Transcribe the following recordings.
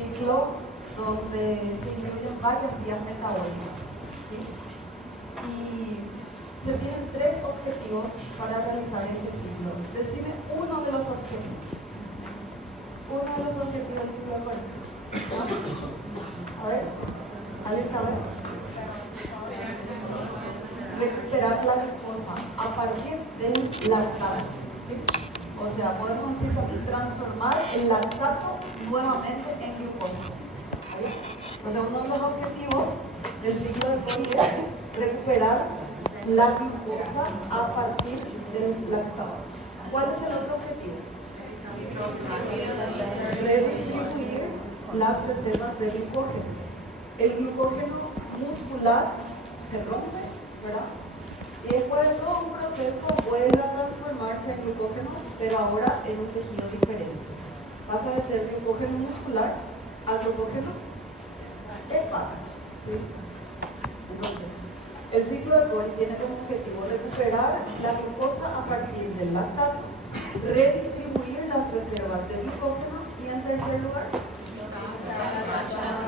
ciclo donde se incluyen varias vías metabólicas, ¿sí? Y se tienen tres objetivos para realizar ese ciclo. Decime uno de los objetivos. Uno de los objetivos del ciclo de Coric. A ver, ¿alguien sabe? Recuperar la glucosa a partir del lactato, ¿sí? O sea, podemos decir también transformar el lactato nuevamente en glucosa. ¿Sí? O sea, uno de los objetivos del ciclo de Coric es recuperar la glucosa a partir del lactato. ¿Cuál es el otro objetivo? Redistribuir las reservas de glucógeno. El glucógeno muscular se rompe, ¿verdad? Y después de todo un proceso vuelve a transformarse en glucógeno, pero ahora en un tejido diferente. Pasa de ser glucógeno muscular a glucógeno hepático, ¿sí? Entonces, el ciclo de Coric tiene como objetivo recuperar la glucosa a partir del lactato, redistribuir las reservas de glucógeno y, en tercer lugar,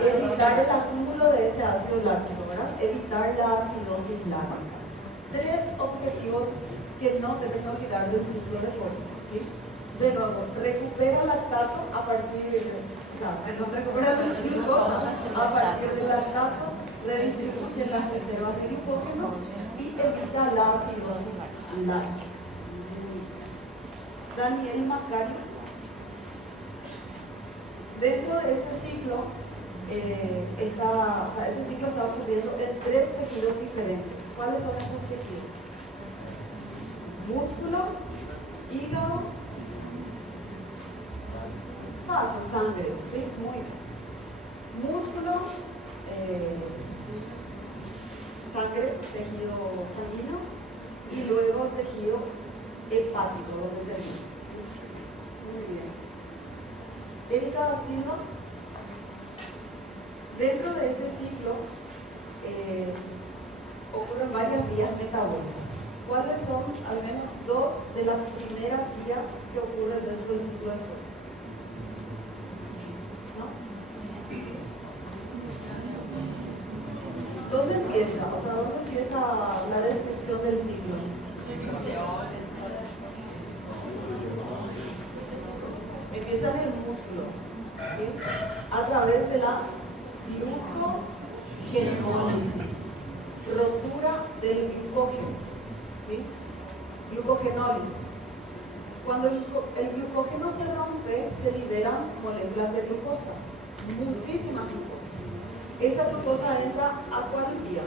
evitar el acúmulo de ese ácido láctico, ¿verdad? Evitar la acidosis láctica. Tres objetivos que no deben olvidar del ciclo de Coric, ¿sí? De nuevo, recupera lactato a partir recupera la glucosa a partir del lactato, redistribuye las reservas de glucógeno y evita la acidosis láctica. Daniel Macari, dentro de ese ciclo, ese ciclo está ocurriendo en tres tejidos diferentes. ¿Cuáles son esos tejidos? Músculo, hígado, vaso, sangre, ¿sí? Muy bien. Músculo, sangre, tejido sanguíneo, y luego tejido hepático, donde termina. Muy bien. Erika da Silva, dentro de ese ciclo ocurren varias vías metabólicas. ¿Cuáles son al menos dos de las primeras vías que ocurren dentro del ciclo de Coric? ¿No? ¿Dónde empieza? O sea, ¿dónde empieza la descripción del ciclo? Empieza en el músculo, ¿sí? A través de la glucogenólisis, rotura del glucógeno, ¿sí? Glucogenólisis. Cuando el glucógeno se rompe, se liberan moléculas de glucosa, muchísimas glucosas. Esa glucosa entra ¿a cuál vía?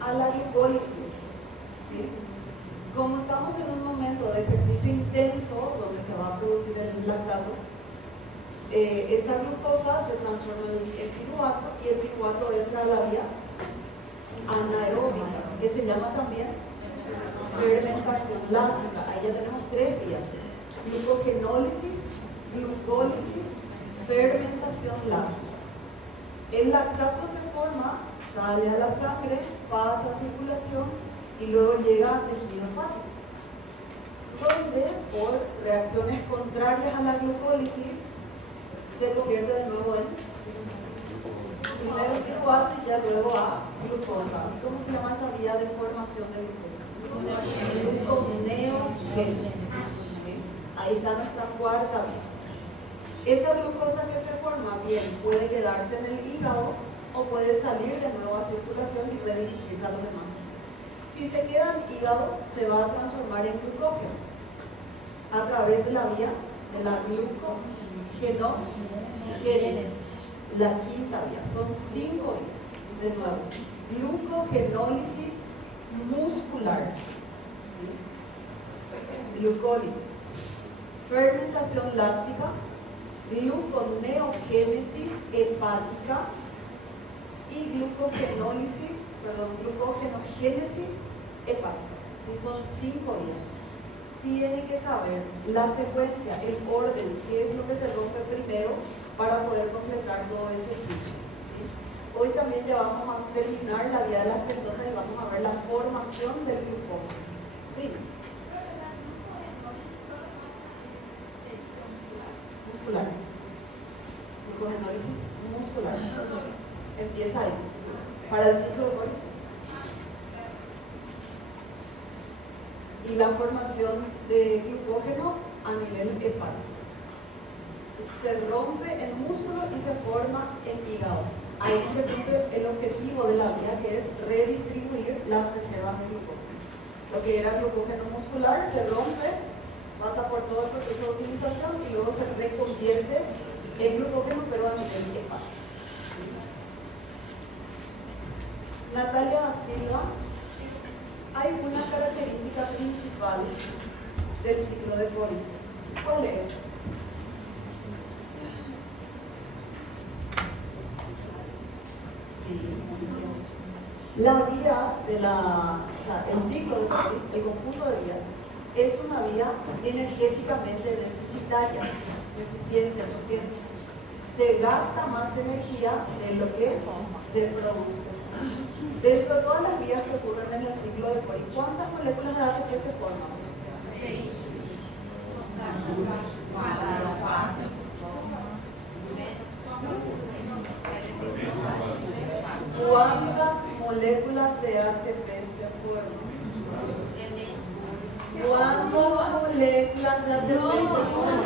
A la glucólisis, ¿sí? Como estamos en un momento de ejercicio intenso donde se va a producir el lactato, esa glucosa se transforma en piruvato y el piruvato entra a la vía anaeróbica, que se llama también fermentación láctica. Ahí ya tenemos tres vías: glucogenólisis, glucólisis, fermentación láctica. El lactato se forma, sale a la sangre, pasa a circulación y luego llega al tejido hepático, donde por reacciones contrarias a la glucólisis se convierte de nuevo en primero piruvato y ya luego a glucosa. ¿Y cómo se llama esa vía de formación de glucosa? Gluconeogénesis. Ahí está nuestra cuarta vía. Esa glucosa que se forma, bien, puede quedarse en el hígado o puede salir de nuevo a circulación y redirigirse a los demás. Si se queda en el hígado, se va a transformar en glucógeno a través de la vía de la glucogenólisis. La quinta vía, son 5 vías. De nuevo, glucogenólisis muscular, ¿sí? Glucólisis, fermentación láctica, gluconeogénesis hepática y glucogenogénesis hepática. ¿Sí? Son 5 vías. Tienen que saber la secuencia, el orden, qué es lo que se rompe primero para poder completar todo ese ciclo. ¿Sí? Hoy también ya vamos a terminar la vía de las pentosas y vamos a ver la formación del glucógeno. Dime. Muscular. glucogenólisis muscular. Empieza ahí, para el ciclo de Cori. Y la formación de glucógeno a nivel hepático. Se rompe en músculo y se forma en hígado. Ahí se cumple el objetivo de la vía, que es redistribuir las reservas de glucógeno. Lo que era glucógeno muscular se rompe, pasa por todo el proceso de utilización y luego se reconvierte en glucógeno, pero a nivel hepático. Natalia Silva, hay una característica principal del ciclo de Cori. ¿Cuál es? Sí. La vía de el ciclo de Cori, el conjunto de vías, es una vía energéticamente deficitaria, deficiente, porque se gasta más energía de lo que se produce. Dentro de todas las vías que ocurren en el ciclo de Cori, ¿cuántas moléculas de ATP se forman? 6. ¿Cuántas moléculas de ATP se forman? ¿Cuántas moléculas de ATP se forman?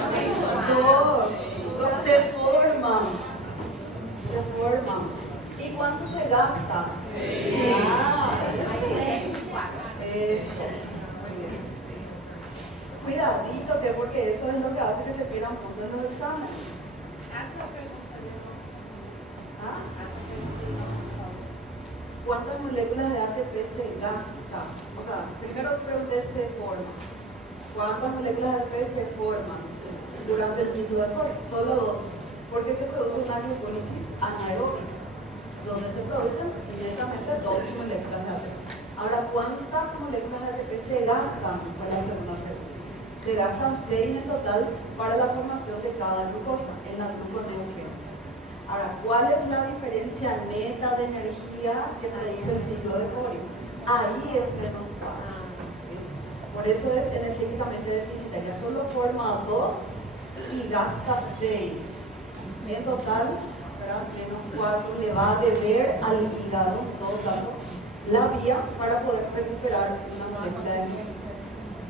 2. Se forman. ¿Y cuánto se gasta? Eso. Cuidadito, que porque eso es lo que hace que se pierdan puntos en los exámenes. ¿Cuántas moléculas de ATP se gastan? O sea, primero pregunté se forman. ¿Cuántas moléculas de ATP se forman durante el ciclo de Cori? Solo 2. Porque se produce una glucólisis anaeróbica, donde se producen directamente 2 moléculas de ATP. Ahora, ¿cuántas moléculas de ATP se gastan para hacer una reacción? Se gastan 6 en total para la formación de cada glucosa en la gluconeogénesis. Ahora, ¿cuál es la diferencia neta de energía que te dice el ciclo de Cori? Ahí es menos 4. Por eso es energéticamente deficitaria. Solo forma 2 y gasta 6. En total, menos 4 le va a deber al hígado, en todo caso, la vía para poder recuperar una molécula de glucosa.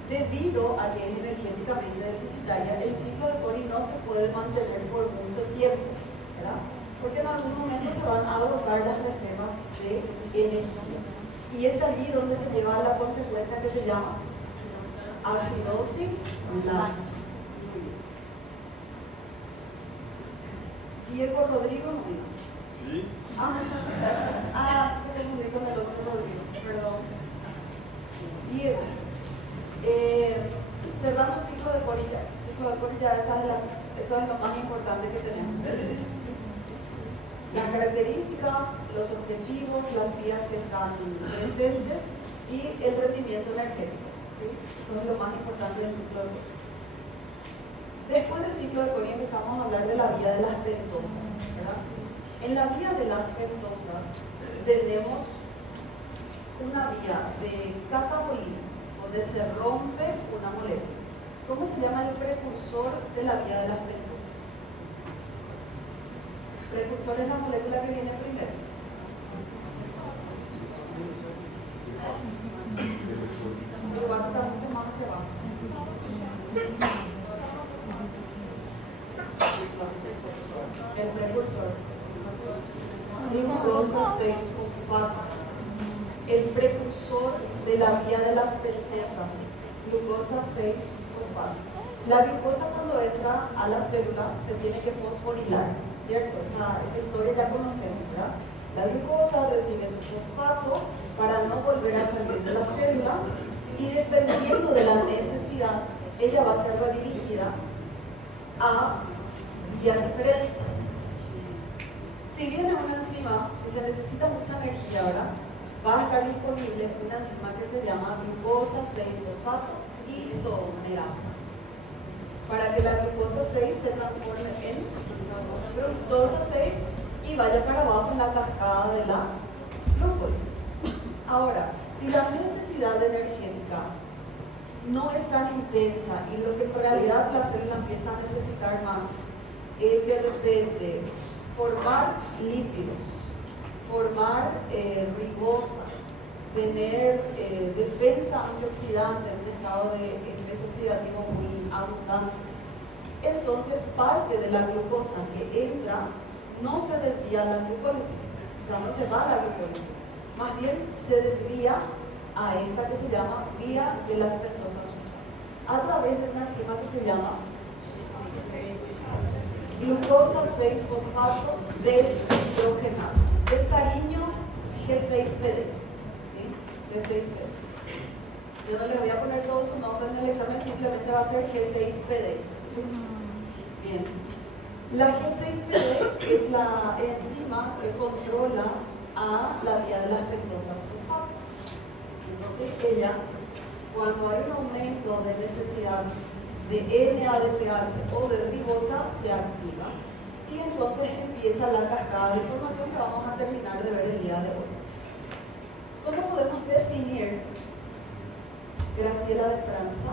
Debido a que es energéticamente deficitaria, el ciclo de Cori no se puede mantener por mucho tiempo, ¿verdad? Porque en algún momento se van a agotar las reservas de energía. Y es allí donde se llega a la consecuencia que se llama acidosis láctica. Diego Rodrigo Molina. Sí. Te confundí con el otro Rodrigo, perdón. Diego. Cerrando el ciclo de Cori, eso es lo más importante que tenemos. Las características, los objetivos, las vías que están presentes y el rendimiento energético. ¿Sí? Eso es lo más importante del ciclo de Cori. Después del ciclo de Cori empezamos a hablar de la vía de las pentosas, ¿verdad? En la vía de las pentosas tenemos una vía de catabolismo, donde se rompe una molécula. ¿Cómo se llama el precursor de la vía de las pentosas? Precursor es la molécula que viene primero. Pero va a estar mucho más hacia abajo. El precursor. Glucosa 6-fosfato. El precursor de la vía de las pentosas. Glucosa 6-fosfato. La glucosa cuando entra a las células se tiene que fosforilar, ¿cierto? Esa historia ya conocemos, ¿verdad? La glucosa recibe su fosfato para no volver a salir de las células y dependiendo de la necesidad, ella va a ser redirigida a vías diferentes. Si viene una enzima, si se necesita mucha energía ahora, va a estar disponible una enzima que se llama glucosa 6-fosfato isomerasa, para que la glucosa 6 se transforme en fructosa 6 y vaya para abajo en la cascada de la glucólisis. Ahora, si la necesidad energética no es tan intensa y lo que en realidad la célula empieza a necesitar más es de repente formar lípidos, formar ribosa, tener defensa antioxidante en un estado de estrés oxidativo muy abundante. Entonces, parte de la glucosa que entra no se desvía a la glucólisis, o sea, no se va a la glucólisis, más bien se desvía a esta que se llama vía de las pentosas fosfato, a través de una enzima que se llama glucosa 6-fosfato deshidrogenasa, del cariño G6PD, ¿sí? G6PD. Yo no le voy a poner todo su nombre en el examen, simplemente va a ser G6PD. Bien. La G6PD es la enzima que controla a la vía de las pentosas fosfato. Entonces ella, cuando hay un aumento de necesidad de NADPH o de ribosa, se activa y entonces empieza la cascada de información que vamos a terminar de ver el día de hoy. ¿Cómo podemos definir, Graciela de Franza,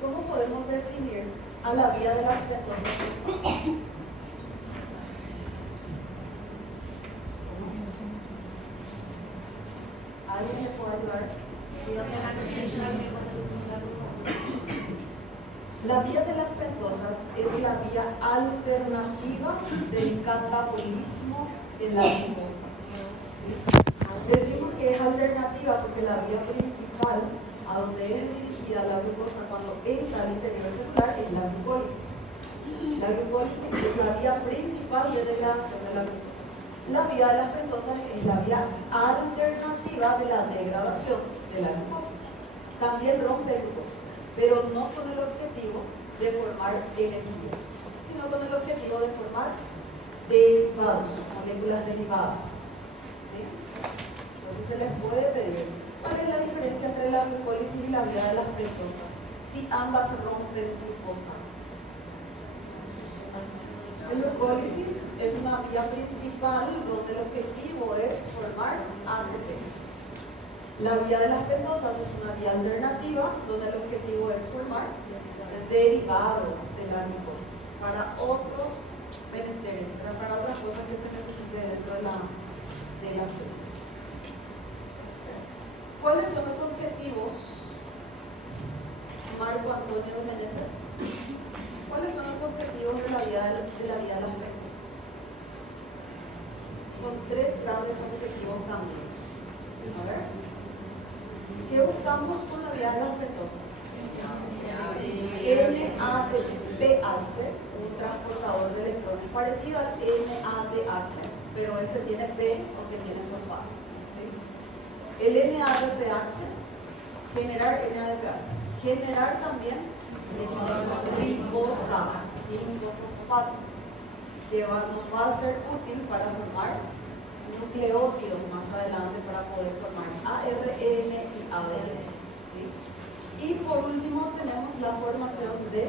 cómo podemos definir a la vía de las pentosas fosfato? ¿Alguien me puede ayudar? La vía de las pentosas es la vía alternativa del catabolismo de la glucosa. ¿Sí? Decimos que es alternativa porque la vía principal a donde es dirigida la glucosa cuando entra al interior celular es la glucólisis. La glucólisis es la vía principal de degradación de la glucosa. La vía de las pentosas es la vía alternativa de la degradación de la glucosa. También rompe glucosa, pero no con el objetivo de formar energía, sino con el objetivo de formar derivados, moléculas derivadas. ¿Sí? Entonces se les puede pedir cuál es la diferencia entre la glucólisis y la vía de las pentosas, si ambas rompen glucosa. La glucólisis es una vía principal donde el objetivo es formar ATP. La vía de las pentosas es una vía alternativa donde el objetivo es formar derivados de la glucosa para otros menesteres, para otras cosas que se necesiten dentro de la célula. ¿Cuáles son los objetivos, Marco Antonio Meneses? ¿Cuáles son los objetivos de la vía de las pentosas? Son tres grandes objetivos también. A ver. ¿Qué buscamos con la vía de las pentosas? NADPH, un transportador de electrones parecido al NADH, pero este tiene P porque tiene fosfato. ¿Sí? El NADPH, generar NADPH, generar también ribosa 5-fosfato, que nos va a ser útil para formar nucleótidos más adelante para poder formar ARN y ADN. ¿Sí? Y por último tenemos la formación de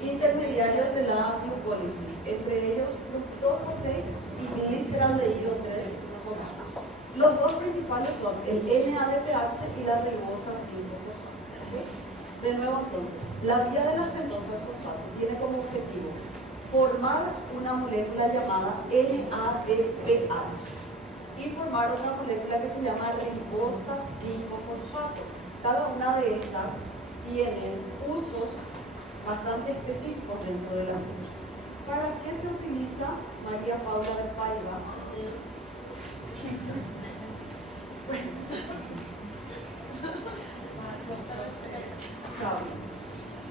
intermediarios de la glucólisis, entre ellos fructosa 6 y gliceraldehído 3-fosfato. Los dos principales son el NADPH y la ribosa 5-fosfato. ¿Sí? De nuevo entonces, la vía de las pentosas fosfato tiene como objetivo formar una molécula llamada NADPH y formar otra molécula que se llama ribosa 5-fosfato. Cada una de estas tiene usos bastante específicos dentro de la célula. ¿Para qué se utiliza María Paula de Paiva?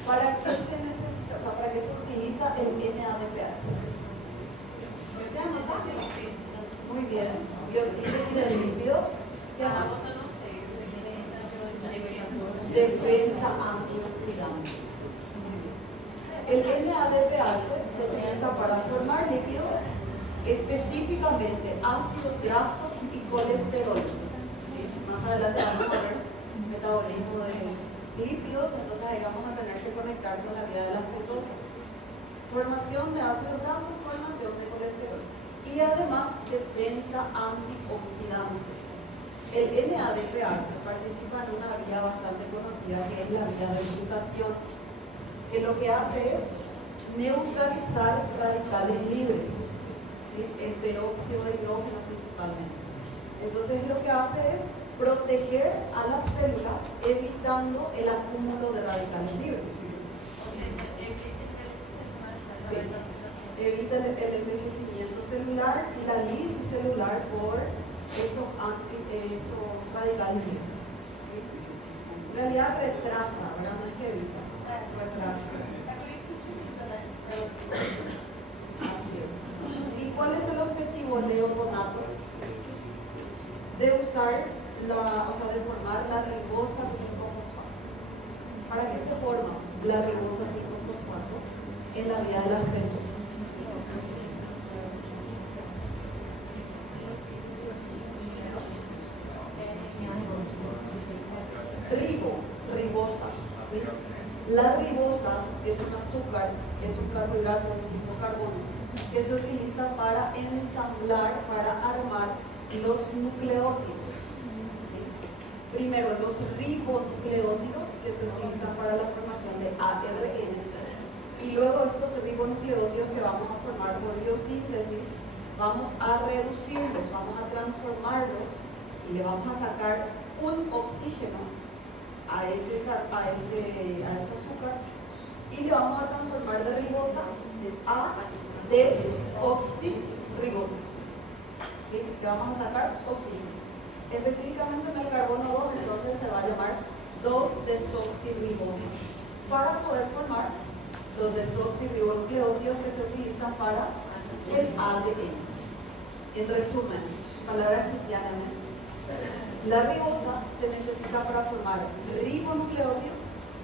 ¿Para qué se necesita, o sea, para qué se utiliza el NADPH? Muy bien. Biosíntesis de lípidos. ¿Qué más? Defensa antioxidante. El NADPH se utiliza para formar lípidos, específicamente ácidos grasos y colesterol. ¿Sí? Más adelante vamos a ver metabolismo de lípidos, entonces ahí vamos a tener que conectar con la vía de las pentosas. Formación de ácidos grasos, formación de colesterol. Y además defensa antioxidante. El NADPH participa en una vía bastante conocida que es la vía del glutatión, que lo que hace es neutralizar radicales libres, ¿sí? El peróxido de hidrógeno principalmente. Entonces lo que hace es proteger a las células evitando el acúmulo de radicales libres. Sí. Evita el envejecimiento celular y la lisis celular por estos radicales libres. ¿Sí? En realidad retrasa, ¿verdad? No es que evita, retrasa. Así es. ¿Y cuál es el objetivo del leodonato? De usar de formar la ribosa 5-fosfato. ¿Para qué se forma la ribosa 5-fosfato en la vía de las pentosas? Ribosa. ¿Sí? La ribosa es un azúcar, es un carbohidrato de 5 carbonos que se utiliza para ensamblar, para armar los nucleótidos. ¿Sí? Primero, los ribonucleótidos que se utilizan para la formación de ARN, y luego estos ribonucleótidos que vamos a formar por biosíntesis, vamos a reducirlos, vamos a transformarlos y le vamos a sacar un oxígeno a ese azúcar y le vamos a transformar de ribosa a desoxirribosa. ¿Sí? Le vamos a sacar oxígeno. Específicamente en el carbono 2, entonces se va a llamar 2-desoxirribosa para poder formar los desoxirribonucleótidos que se utilizan para el ADN. En resumen, palabras cristianas, la ribosa se necesita para formar ribonucleótidos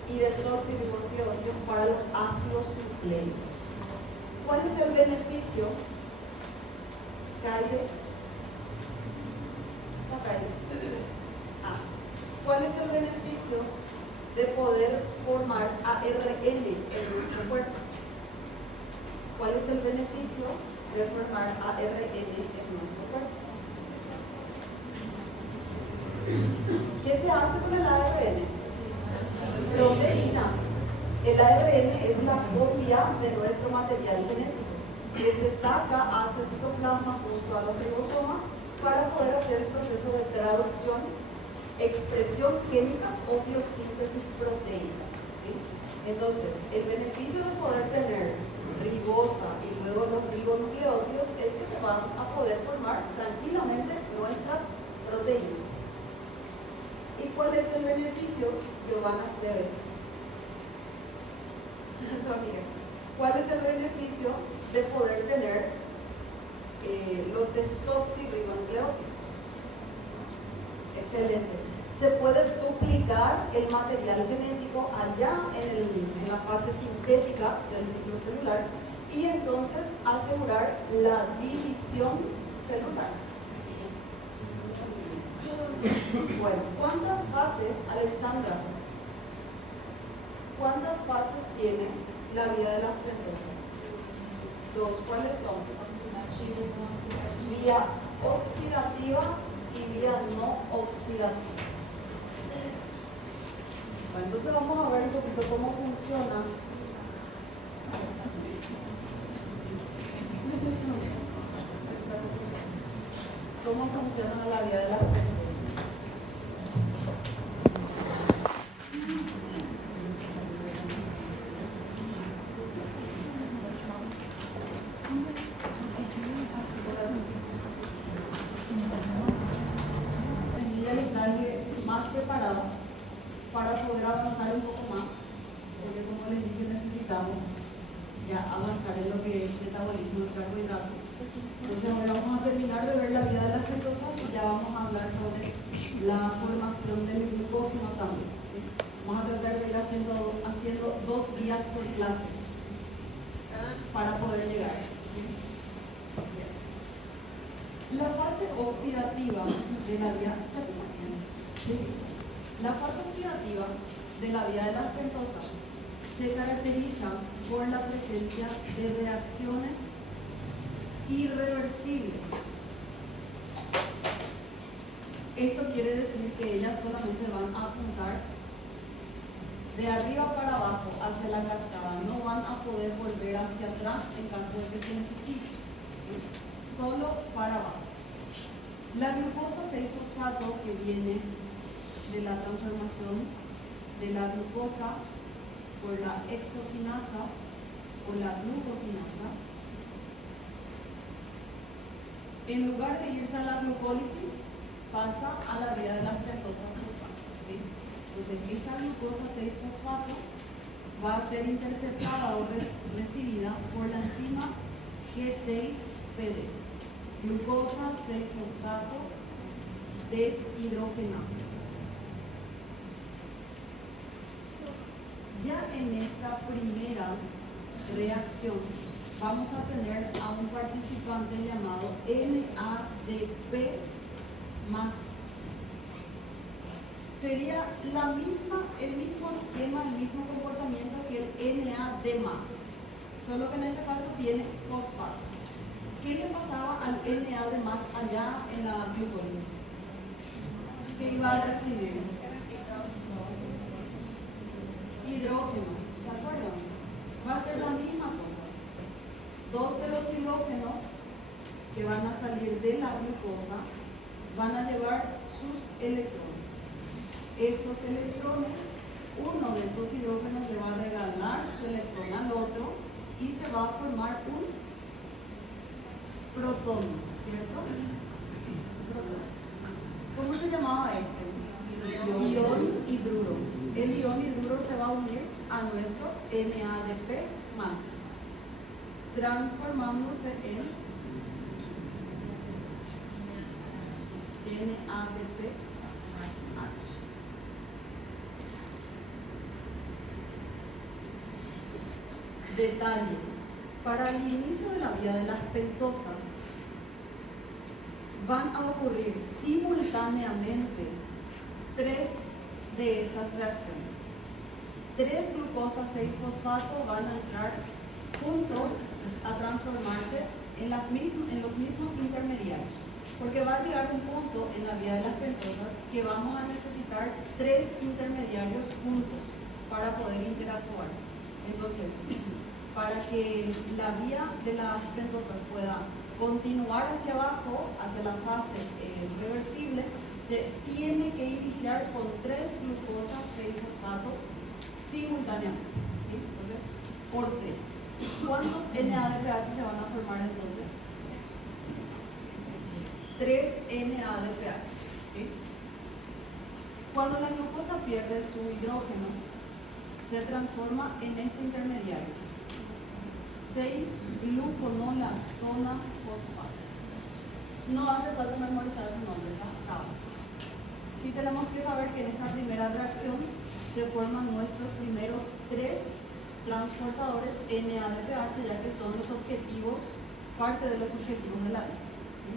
y desoxirribonucleótidos para los ácidos nucleicos. ¿Cuál es el beneficio? ¿Cuál es el beneficio de poder formar ARN en nuestro cuerpo? ¿Cuál es el beneficio de formar ARN en nuestro cuerpo? ¿Qué se hace con el ARN? Proteínas. El ARN es la copia de nuestro material genético que se saca hacia el citoplasma junto a los ribosomas para poder hacer el proceso de traducción, expresión química o biosíntesis proteína. ¿Sí? Entonces, el beneficio de poder tener ribosa y luego los ribonucleótidos es que se van a poder formar tranquilamente nuestras proteínas. ¿Y cuál es el beneficio? Giovanna Esteves. ¿Cuál es el beneficio de poder tener los desoxirribonucleótidos? Excelente. Se puede duplicar el material genético allá en la fase sintética del ciclo celular y entonces asegurar la división celular. Bueno, ¿cuántas fases, Alexandra? ¿Cuántas fases tiene la vía de las pentosas? 2. ¿Cuáles son? Vía oxidativa y vía no oxidativa. Bueno, entonces vamos a ver un poquito cómo funciona. ¿Cómo funciona la vía de las pentosas? Más preparados para poder avanzar un poco más, porque como les dije necesitamos ya avanzar en lo que es metabolismo de carbohidratos. Entonces ahora vamos a terminar de ver la vida de las pentosas y ya vamos a hablar sobre la formación del glucógeno también. ¿Sí? Vamos a tratar de ir haciendo 2 días por clase para poder llegar. ¿Sí? La fase oxidativa de la vía, la fase oxidativa de la vía de las pentosas se caracteriza por la presencia de reacciones irreversibles. Esto quiere decir que ellas solamente van a apuntar de arriba para abajo hacia la cascada. No van a poder volver hacia atrás en caso de que se necesite, ¿sí? Solo para abajo. La glucosa 6-fosfato que viene de la transformación de la glucosa por la exoquinasa o la glucoquinasa, en lugar de irse a la glucólisis, pasa a la vía de las pentosas fosfato, ¿sí? Entonces, esta glucosa 6-fosfato va a ser interceptada o recibida por la enzima G6PD. Glucosa 6-fosfato deshidrogenasa. Ya en esta primera reacción vamos a tener a un participante llamado NADP más. Sería el mismo esquema, el mismo comportamiento que el NAD más, solo que en este caso tiene fosfato. ¿Qué le pasaba al NAD más allá en la glucólisis? ¿Qué iba a recibir? Hidrógenos, ¿se acuerdan? Va a ser la misma cosa. Dos de los hidrógenos que van a salir de la glucosa van a llevar sus electrones. Estos electrones, uno de estos hidrógenos le va a regalar su electrón al otro y se va a formar un protón, ¿cierto? ¿Cómo se llamaba este? Ion hidruro. El ion hidruro se va a unir a nuestro NADP más, transformándose en NADPH. Detalle: para el inicio de la vía de las pentosas van a ocurrir simultáneamente tres de estas reacciones. Tres glucosas 6-fosfato van a entrar juntos a transformarse en los mismos intermediarios, porque va a llegar un punto en la vía de las pentosas que vamos a necesitar tres intermediarios juntos para poder interactuar. Entonces, para que la vía de las pentosas pueda continuar hacia abajo, hacia la fase reversible, tiene que iniciar con tres glucosas 6-fosfatos simultáneamente, ¿sí? Entonces, por tres. ¿Cuántos NADPH se van a formar entonces? 3 NADPH, ¿sí? Cuando la glucosa pierde su hidrógeno, se transforma en este intermediario, 6-gluconolactona fosfato. No hace falta memorizar su nombre, ¿verdad? Sí tenemos que saber que en esta primera reacción se forman nuestros primeros tres transportadores NADPH, ya que son los objetivos, parte de los objetivos de la vida, ¿sí?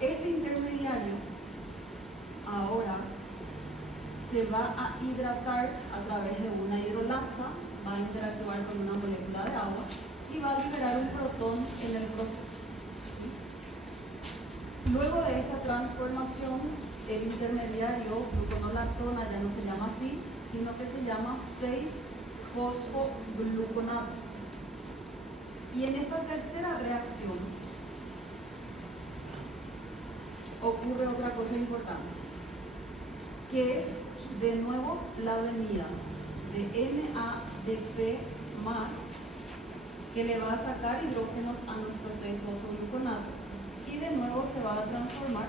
Este intermediario ahora se va a hidratar a través de una hidrolasa, va a interactuar con una molécula de agua y va a liberar un protón en el proceso. Luego de esta transformación, el intermediario gluconolactona ya no se llama así, sino que se llama 6-fosfogluconato. Y en esta tercera reacción ocurre otra cosa importante, que es de nuevo la venida de NADP más, que le va a sacar hidrógenos a nuestro 6-fosfogluconato y de nuevo se va a transformar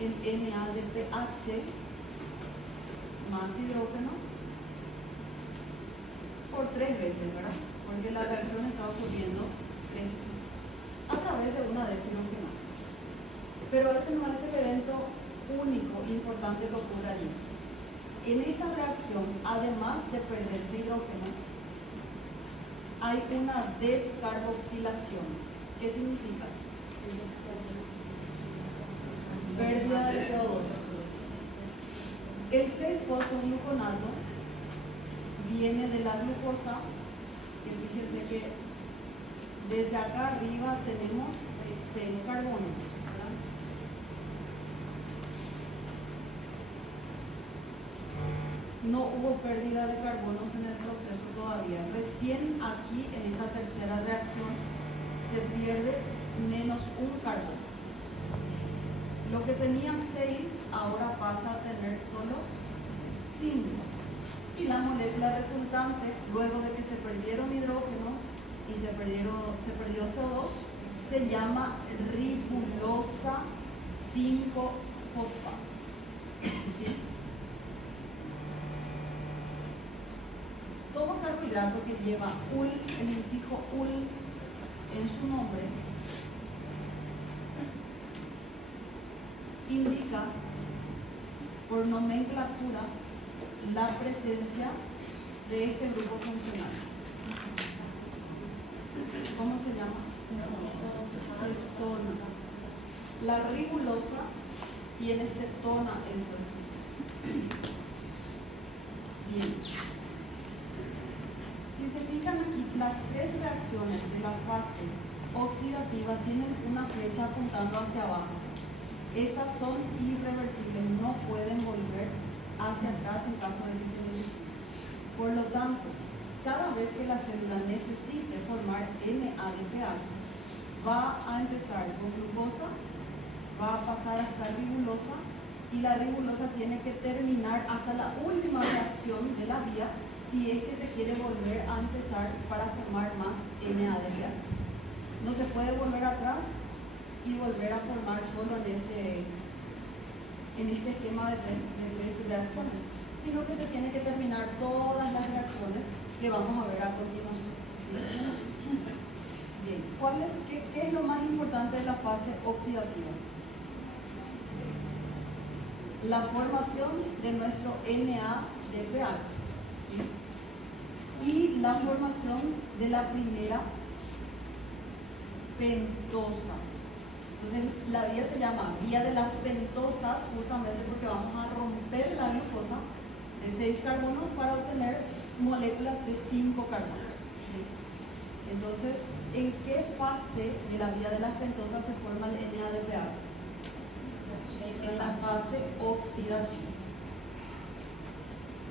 en NADPH más hidrógeno por 3 veces, ¿verdad? Porque la reacción está ocurriendo 3 veces a través de una deshidrogenasa. Pero ese no es el evento único importante que ocurre allí. En esta reacción, además de perderse hidrógenos, hay una descarboxilación. ¿Qué significa? Pérdida de CO2. El 6-fosfogluconato viene de la glucosa, que fíjense que desde acá arriba tenemos 6 carbonos, ¿verdad? no hubo pérdida de carbonos en el proceso todavía. Recién aquí, en esta tercera reacción, se pierde menos un carbono. Lo que tenía 6 ahora pasa a tener solo 5. Y la molécula resultante, luego de que se perdieron hidrógenos y se perdió CO2, se llama ribulosa 5-fosfato. ¿Bien? Todo carbohidrato que lleva ul, el infijo ul en su nombre, indica por nomenclatura la presencia de este grupo funcional. ¿Cómo se llama? Cetona. La ribulosa tiene cetona en su espíritu. Bien. Si se fijan aquí, las 3 reacciones de la fase oxidativa tienen una flecha apuntando hacia abajo. Estas son irreversibles, no pueden volver hacia atrás en caso de que se necesite. Por lo tanto, cada vez que la célula necesite formar NADPH, va a empezar con glucosa, va a pasar hasta ribulosa, y la ribulosa tiene que terminar hasta la última reacción de la vía si es que se quiere volver a empezar para formar más NADPH. No se puede volver atrás y volver a formar solo en este esquema de 3 reacciones, sino que se tiene que terminar todas las reacciones que vamos a ver a continuación. Bien, ¿qué es lo más importante de la fase oxidativa? La formación de nuestro NADPH, ¿sí? Y la formación de la primera pentosa. Entonces, la vía se llama vía de las pentosas, justamente porque vamos a romper la glucosa de 6 carbonos para obtener moléculas de 5 carbonos. ¿Sí? Entonces, ¿en qué fase de la vía de las pentosas se forma el NADPH? En la fase oxidativa.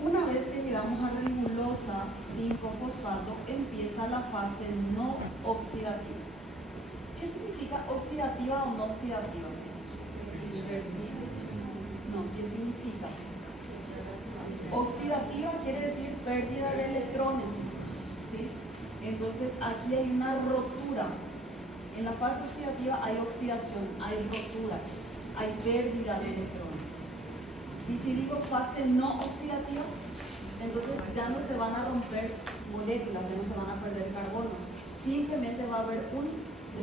Una vez que llegamos a ribulosa 5-fosfato, empieza la fase no oxidativa. ¿Qué significa oxidativa o no oxidativa? No, ¿qué significa? Oxidativa quiere decir pérdida de electrones, ¿sí? Entonces aquí hay una rotura. En la fase oxidativa hay oxidación, hay rotura, hay pérdida de electrones. Y si digo fase no oxidativa, entonces ya no se van a romper moléculas, ya no se van a perder carbonos. Simplemente va a haber un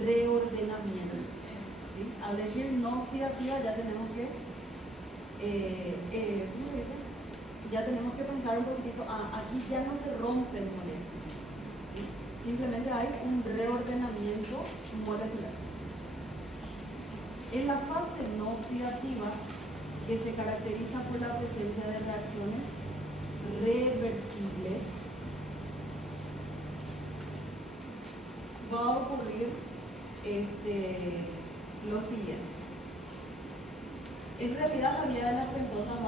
reordenamiento. ¿Sí? Al decir no oxidativa ya tenemos que, ¿cómo se dice? Ya tenemos que pensar un poquitito, aquí ya no se rompen moléculas. ¿Sí? Simplemente hay un reordenamiento molecular. En la fase no oxidativa, que se caracteriza por la presencia de reacciones reversibles, va a ocurrir lo siguiente. En realidad la vía de las pentosas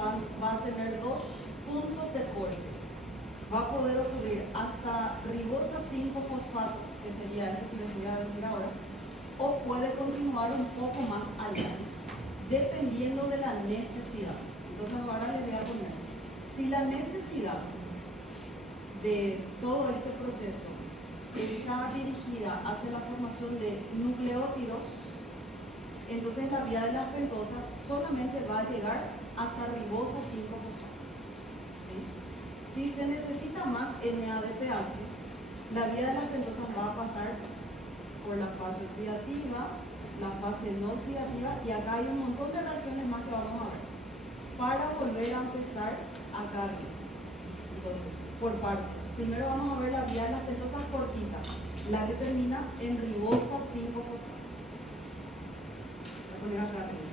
va a tener 2 puntos de corte. Va a poder ocurrir hasta ribosa 5-fosfato, que sería esto que les voy a decir ahora, o puede continuar un poco más allá, dependiendo de la necesidad. Entonces ahora les voy a poner, si la necesidad de todo este proceso está dirigida hacia la formación de nucleótidos, entonces la vía de las pentosas solamente va a llegar hasta ribosa 5-fosfato. ¿Sí? Si se necesita más NADPH, la vía de las pentosas va a pasar por la fase oxidativa, la fase no oxidativa, y acá hay un montón de reacciones más que vamos a ver, para volver a empezar acá arriba. Entonces, por partes. Primero vamos a ver la vía de las pentosas cortita, la que termina en ribosa 5-fosfato. Voy a poner acá arriba.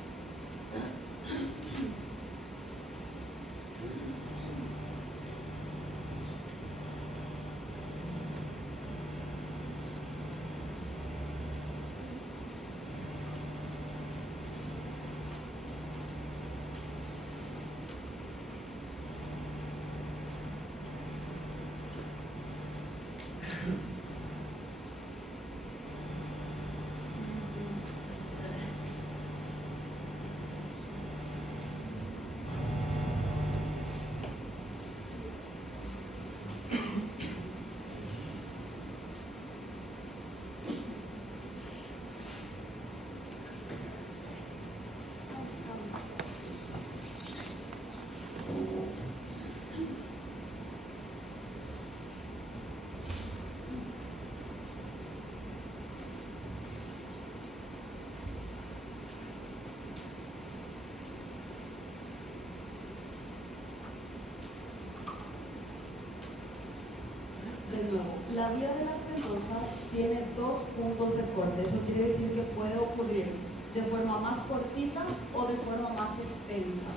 nuevo, la vía de las pentosas tiene dos puntos de corte. Eso quiere decir que puede ocurrir de forma más cortita o de forma más extensa,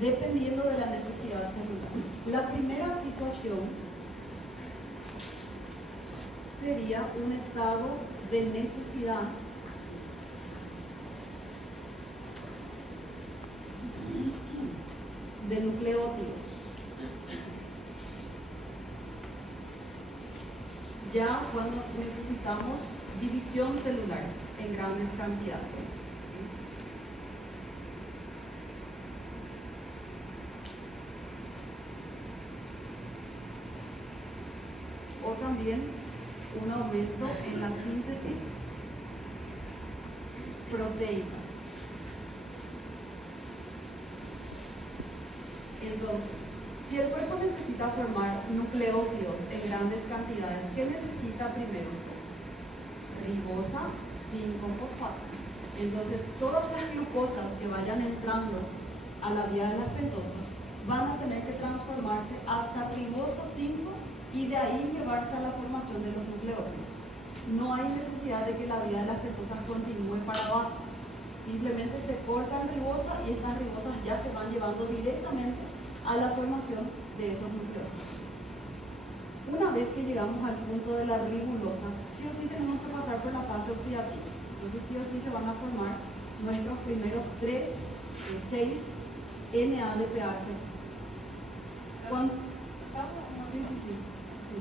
dependiendo de la necesidad celular. La primera situación sería un estado de necesidad de nucleótidos. Ya cuando necesitamos división celular en grandes cantidades. O también un aumento en la síntesis proteica. Entonces, si el cuerpo necesita formar nucleótidos en grandes cantidades, ¿qué necesita primero? Ribosa 5-fosfato. Entonces, todas las glucosas que vayan entrando a la vía de las pentosas van a tener que transformarse hasta ribosa 5 y de ahí llevarse a la formación de los nucleótidos. No hay necesidad de que la vía de las pentosas continúe para abajo. Simplemente se corta en ribosa y estas ribosas ya se van llevando directamente a la formación de esos nucleótidos. Una vez que llegamos al punto de la ribulosa, sí o sí tenemos que pasar por la fase oxidativa. Entonces sí o sí se van a formar nuestros primeros 3, 6 NADPH. Sí.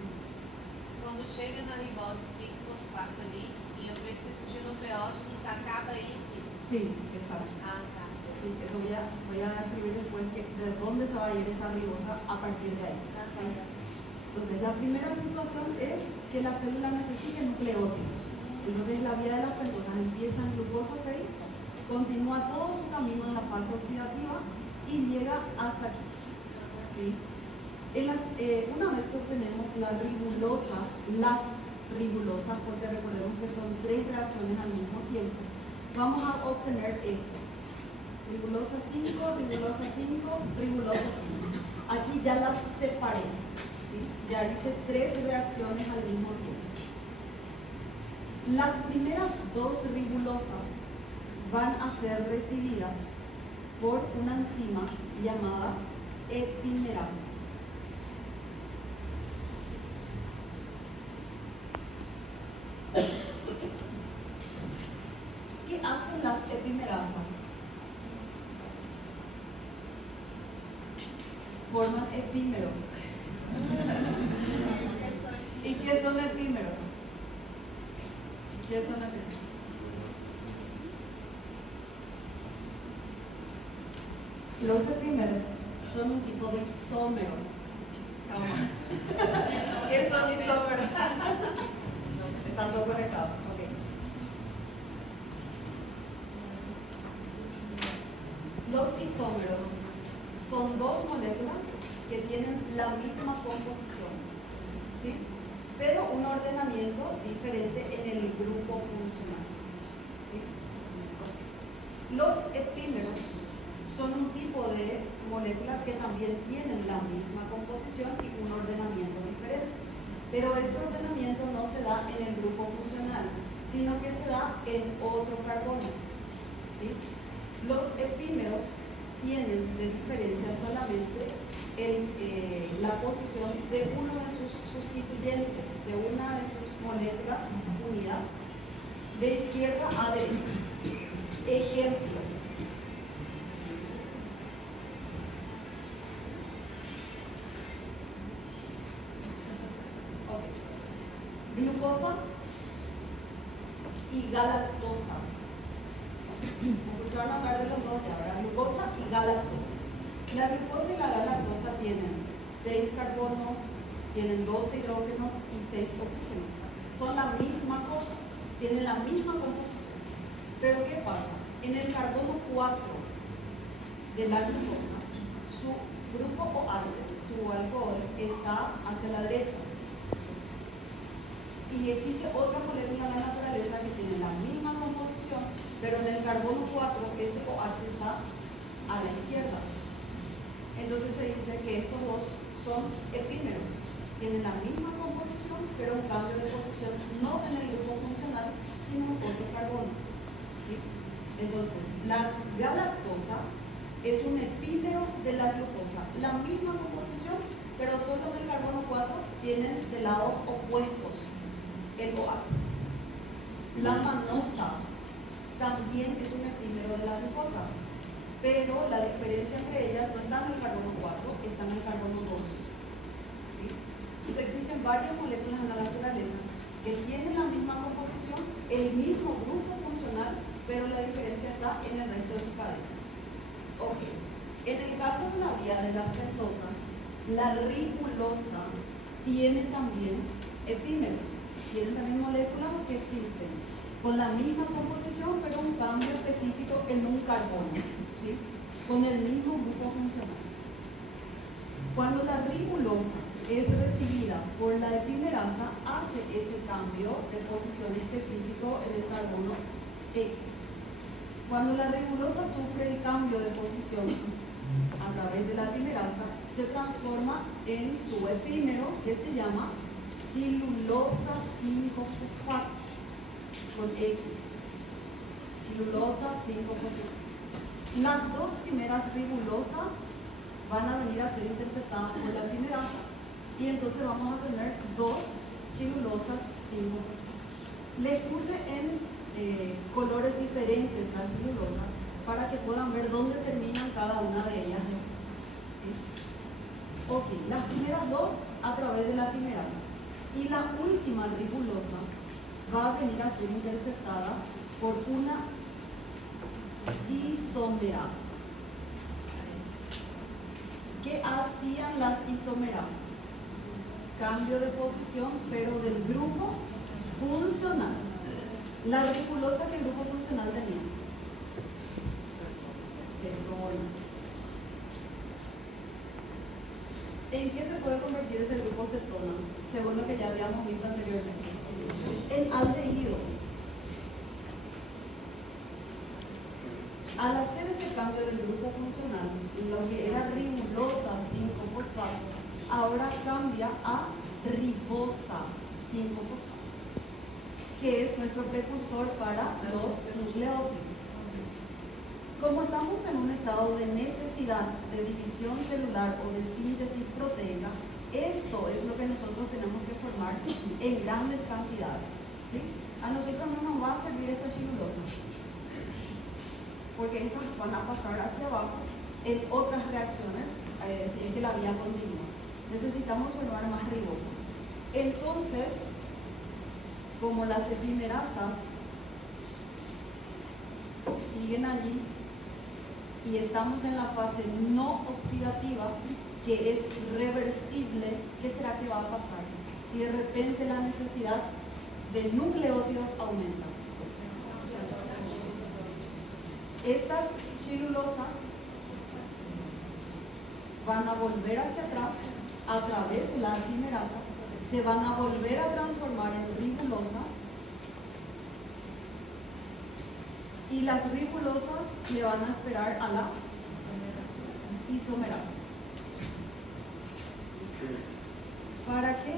Quando chega na ribose 5-fosfato ali, e eu preciso de nucleótidos, acaba aí sim. Sí, exacto. Ah, tá. Sí, eso voy a escribir después de dónde se va a ir esa ribosa a partir de ahí. ¿Sí? Entonces, la primera situación es que la célula necesite nucleótidos. Entonces, la vía de las pentosas empieza en glucosa 6, continúa todo su camino en la fase oxidativa y llega hasta aquí. ¿Sí? Una vez que obtenemos la ribulosa, las ribulosas, porque recordemos que son 3 reacciones al mismo tiempo, vamos a obtener esto. Ribulosa 5, ribulosa 5, ribulosa 5. Aquí ya las separé. ¿Sí? Ya hice 3 reacciones al mismo tiempo. Las primeras 2 ribulosas van a ser recibidas por una enzima llamada epimerasa. ¿Qué hacen las epimerasas? Forman epímeros. ¿Y qué son epímeros? ¿Qué son epímeros? Los epímeros son un tipo de isómeros. ¿Qué son isómeros? Están todo conectados. Okay. Los isómeros son 2 moléculas que tienen la misma composición, ¿sí? Pero un ordenamiento diferente en el grupo funcional. ¿Sí? Los epímeros son un tipo de moléculas que también tienen la misma composición y un ordenamiento diferente. Pero ese ordenamiento no se da en el grupo funcional, sino que se da en otro carbono. ¿Sí? Los epímeros tienen de diferencia solamente la posición de uno de sus sustituyentes, de una de sus moléculas unidas, de izquierda a derecha. Ejemplo. Glucosa y galactosa. Escucharon hablar de los dos ya, ¿verdad? Glucosa y galactosa. La glucosa y la galactosa tienen 6 carbonos, tienen 2 hidrógenos y 6 oxígenos. Son la misma cosa, tienen la misma composición. Pero ¿qué pasa? En el carbono 4 de la glucosa, su grupo OH, su alcohol, está hacia la derecha. Y existe otra molécula de la naturaleza que tiene la misma composición, pero en el carbono 4 ese OH está a la izquierda. Entonces se dice que estos dos son epímeros. tienen la misma composición, pero un cambio de posición no en el grupo funcional, sino en otro carbono. ¿Sí? Entonces, la galactosa es un epímero de la glucosa, la misma composición, pero solo en el carbono 4 tienen de lados opuestos el OH. La manosa también es un epímero de la glucosa, pero la diferencia entre ellas no está en el carbono 4, está en el carbono 2. ¿Sí? Entonces existen varias moléculas en la naturaleza que tienen la misma composición, el mismo grupo funcional, pero la diferencia está en el resto de su cadena. Ok, en el caso de la vía de las pentosas, la ribulosa tiene también epímeros, tienen también moléculas que existen con la misma composición, pero un cambio específico en un carbono, ¿sí? Con el mismo grupo funcional. Cuando la ribulosa es recibida por la epimerasa, hace ese cambio de posición específico en el carbono X. Cuando la ribulosa sufre el cambio de posición a través de la epimerasa, se transforma en su epímero, que se llama silulosa 5-fosfato, con X. Silulosa 5-fosfato. Las dos primeras ribulosas van a venir a ser interceptadas por la epimerasa y entonces vamos a tener dos silulosas 5-fosfato. Les puse en colores diferentes las silulosas para que puedan ver dónde terminan cada una de ellas después. ¿Sí? Ok, las primeras dos a través de la epimerasa y la última ribulosa va a venir a ser interceptada por una isomerasa. ¿Qué hacían las isomerasas? Cambio de posición, pero del grupo funcional. La ribulosa, ¿qué grupo funcional tenía? Cetona. ¿En qué se puede convertir ese grupo cetona? Según lo que ya habíamos visto anteriormente. En aldehído. Al hacer ese cambio del grupo funcional, lo que era ribulosa 5-fosfato, ahora cambia a ribosa 5-fosfato, que es nuestro precursor para los nucleótidos. Como estamos en un estado de necesidad de división celular o de síntesis proteica, esto es lo que nosotros tenemos que formar en grandes cantidades. ¿Sí? A nosotros no nos va a servir esta celulosa, porque estas van a pasar hacia abajo en otras reacciones, si es que la vía continúa. Necesitamos formar más ribosa. Entonces, como las epimerasas siguen allí y estamos en la fase no oxidativa, que es reversible, ¿qué será que va a pasar? Si de repente la necesidad de nucleótidos aumenta. Estas celulosas van a volver hacia atrás a través de la epimerasa, se van a volver a transformar en ribulosa y las ribulosas le van a esperar a la isomerasa. ¿Para qué?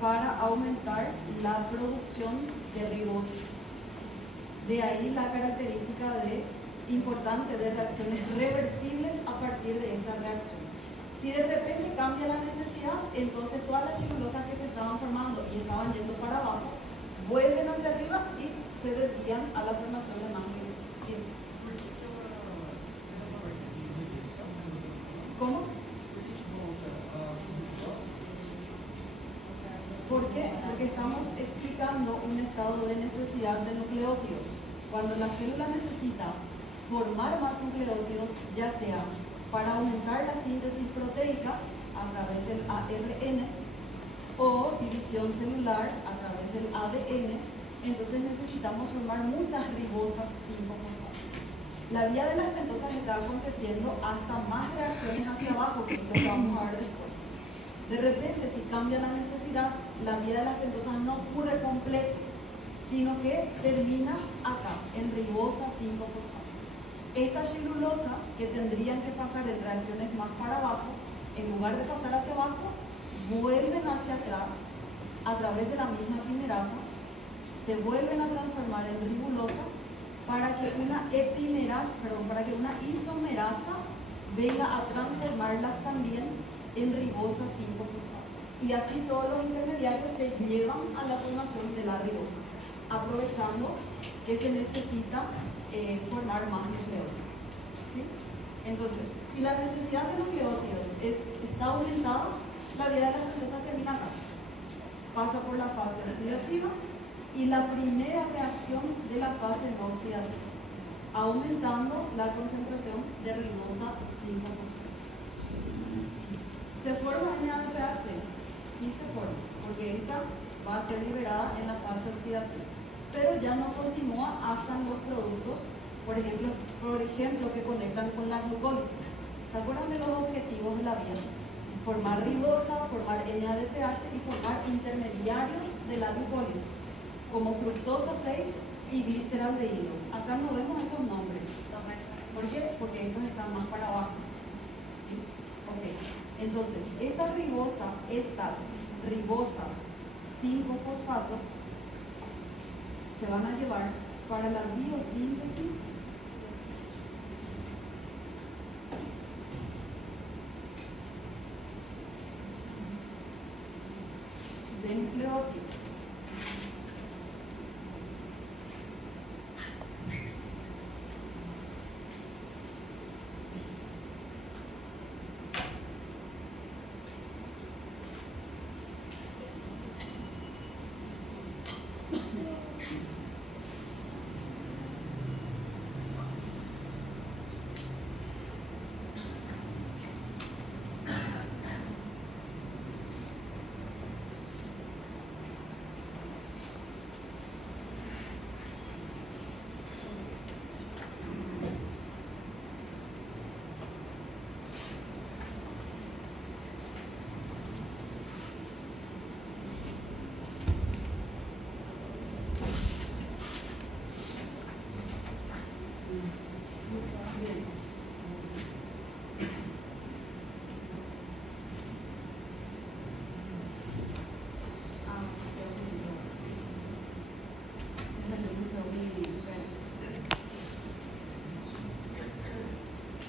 Para aumentar la producción de ribosis. De ahí la característica importante de reacciones reversibles a partir de esta reacción. Si de repente cambia la necesidad, entonces todas las celulosas que se estaban formando y estaban yendo para abajo, vuelven hacia arriba y se desvían a la formación de más ribosis. ¿Cómo? ¿Por qué? Porque estamos explicando un estado de necesidad de nucleótidos. Cuando la célula necesita formar más nucleótidos, ya sea para aumentar la síntesis proteica a través del ARN o división celular a través del ADN, entonces necesitamos formar muchas ribosas 5-fosfato. La vía de las pentosas está aconteciendo hasta más reacciones hacia abajo, que es lo que vamos a ver después. De repente, si cambia la necesidad, la vía de las pentosas no ocurre completo, sino que termina acá, en ribosa 5-fosfato. Estas celulosas, que tendrían que pasar en reacciones más para abajo, en lugar de pasar hacia abajo, vuelven hacia atrás a través de la misma epimerasa, se vuelven a transformar en ribulosas para que una isomerasa venga a transformarlas también en ribosa 5-fosfato. Y así todos los intermediarios se llevan a la formación de la ribosa, aprovechando que se necesita formar más nucleótidos. ¿Sí? Entonces, si la necesidad de nucleótidos está aumentada, la vida de la glucosa termina acá. Pasa por la fase oxidativa y la primera reacción de la fase no oxidativa, aumentando la concentración de ribosa 5-fosfato. ¿Se forma NADPH? Sí se forma, porque esta va a ser liberada en la fase oxidativa, pero ya no continúa hasta en los productos, por ejemplo, que conectan con la glucólisis. ¿Se acuerdan de los objetivos de la vida? Formar ribosa, formar NADPH y formar intermediarios de la glucólisis, como fructosa 6 y gliceraldehído. Acá no vemos esos nombres. ¿Por qué? Porque estos están más para abajo. ¿Sí? Ok. Entonces, estas ribosas 5-fosfatos se van a llevar para la biosíntesis de nucleótidos.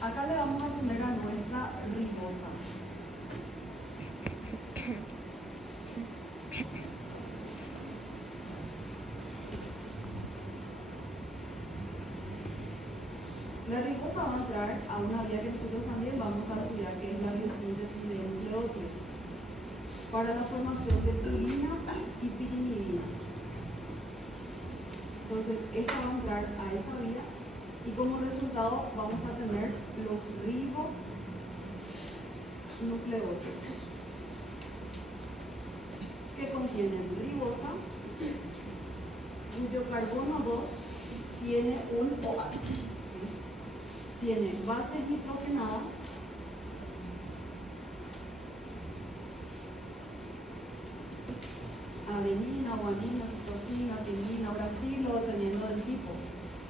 Acá le vamos a poner a nuestra ribosa. La ribosa va a entrar a una vía que nosotros también vamos a estudiar, que es la biosíntesis de nucleótidos, para la formación de purinas y pirimidinas. Entonces, esta va a entrar a esa vía y como resultado vamos a tener los ribonucleótidos, que contienen ribosa, cuyo carbono 2 tiene un OH. Tiene bases nitrogenadas, adenina, guanina, citosina, timina, uracilo, dependiendo del tipo.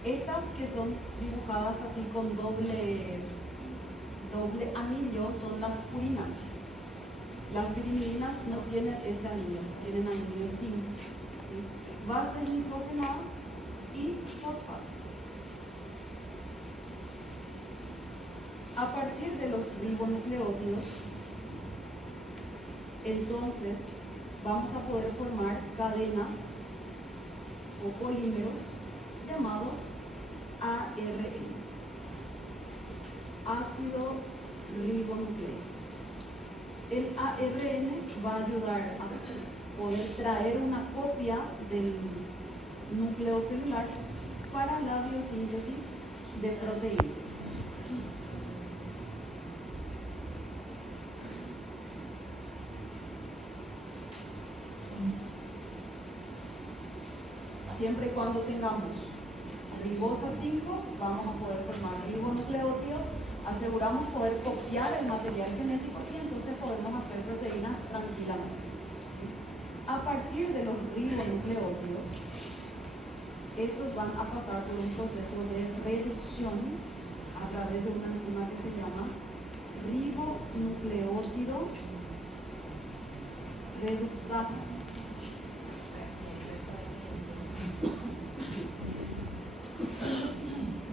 Estas que son dibujadas así con doble anillo son las purinas. Las pirimidinas no tienen este anillo, tienen anillo zinc. ¿Sí? Bases nitrogenadas y fosfato. A partir de los ribonucleótidos, entonces vamos a poder formar cadenas o polímeros llamados ARN, ácido ribonucleico. El ARN va a ayudar a poder traer una copia del núcleo celular para la biosíntesis de proteínas. Siempre y cuando tengamos ribosa 5, vamos a poder formar ribonucleótidos, aseguramos poder copiar el material genético y entonces podemos hacer proteínas tranquilamente. A partir de los ribonucleótidos, estos van a pasar por un proceso de reducción a través de una enzima que se llama ribonucleótido reductasa.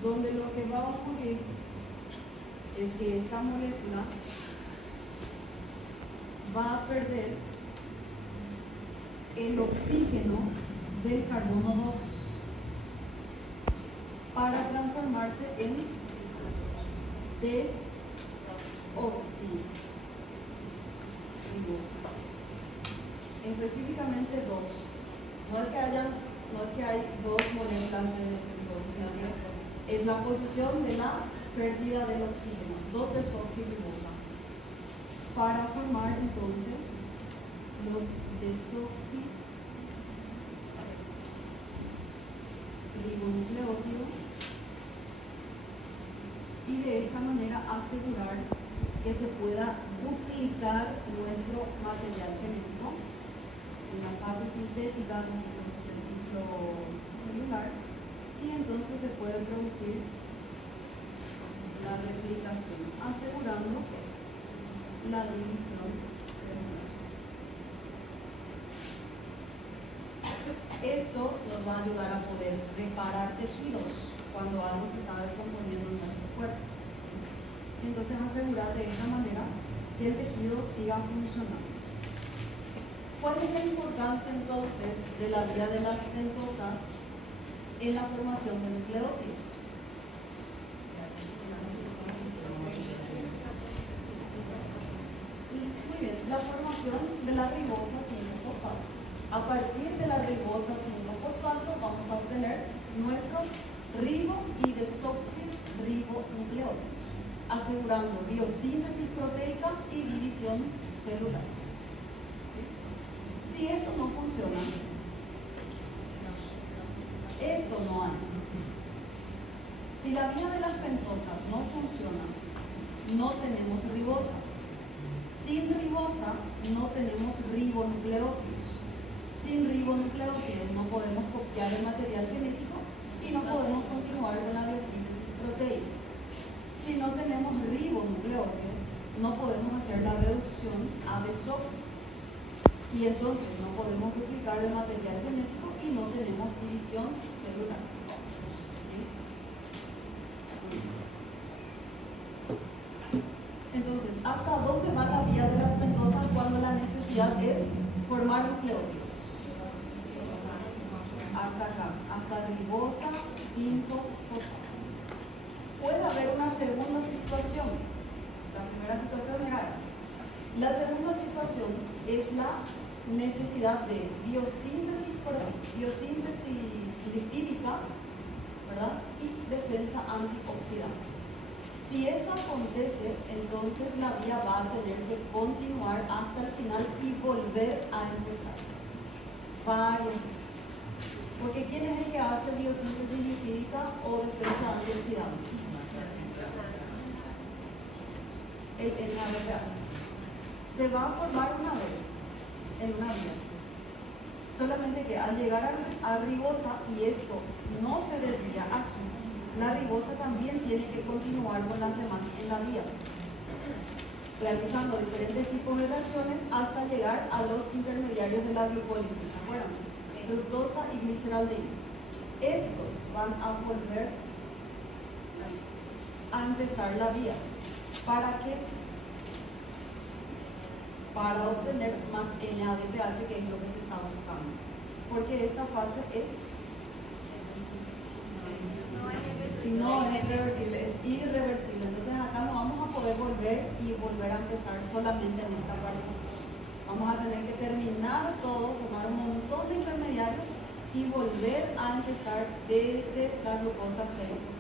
Donde lo que va a ocurrir es que esta molécula va a perder el oxígeno del carbono 2 para transformarse en desoxirribosa. Específicamente dos. No es que hay dos moléculas de ribosa, sino que es la posición de la pérdida del oxígeno, 2-desoxirribosa, para formar entonces los desoxirribonucleótidos y de esta manera asegurar que se pueda duplicar nuestro material genético en la fase sintética del ciclo celular, y entonces se puede producir la replicación, asegurando la división celular. Esto nos va a ayudar a poder reparar tejidos cuando algo se está descomponiendo en nuestro cuerpo. Entonces asegurar de esta manera que el tejido siga funcionando. ¿Cuál es la importancia entonces de la vía de las ventosas en la formación de nucleótidos? Muy bien, la formación de la ribosa 5-fosfato. A partir de la ribosa 5-fosfato vamos a obtener nuestros ribo y desoxirribonucleótidos, asegurando biosíntesis proteica y división celular. Si esto no funciona, esto no hay. Si la vía de las pentosas no funciona, no tenemos ribosa. Sin ribosa no tenemos ribonucleótidos. Sin ribonucleótidos no podemos copiar el material genético y no podemos continuar con la biosíntesis proteica. Si no tenemos ribonucleótidos, no podemos hacer la reducción a desoxi. Y entonces no podemos duplicar el material genético y no tenemos división celular. Entonces, ¿hasta dónde va la vía de las pentosas cuando la necesidad es formar nucleótidos? Hasta acá, hasta ribosa 5-fosfato. Puede haber una segunda situación. La primera situación era esta. La segunda situación es la necesidad de biosíntesis lipídica, ¿verdad? Y defensa antioxidante. Si eso acontece, entonces la vía va a tener que continuar hasta el final y volver a empezar varias veces. Porque ¿quién es el que hace biosíntesis lipídica o defensa antioxidante? El NADPH. Se va a formar una vez en una vía. Solamente que al llegar a ribosa y esto no se desvía aquí, la ribosa también tiene que continuar con las demás en la vía, realizando diferentes tipos de reacciones hasta llegar a los intermediarios de la glucólisis, ¿se acuerdan? Fructosa y gliceraldehído. Estos van a volver a empezar la vía. ¿Para qué? Para obtener más NADPH, que es lo que se está buscando. Porque esta fase es irreversible, es irreversible. Entonces acá no vamos a poder volver a empezar solamente en esta parte. Vamos a tener que terminar todo, tomar un montón de intermediarios y volver a empezar desde la glucosa 6-fosfato.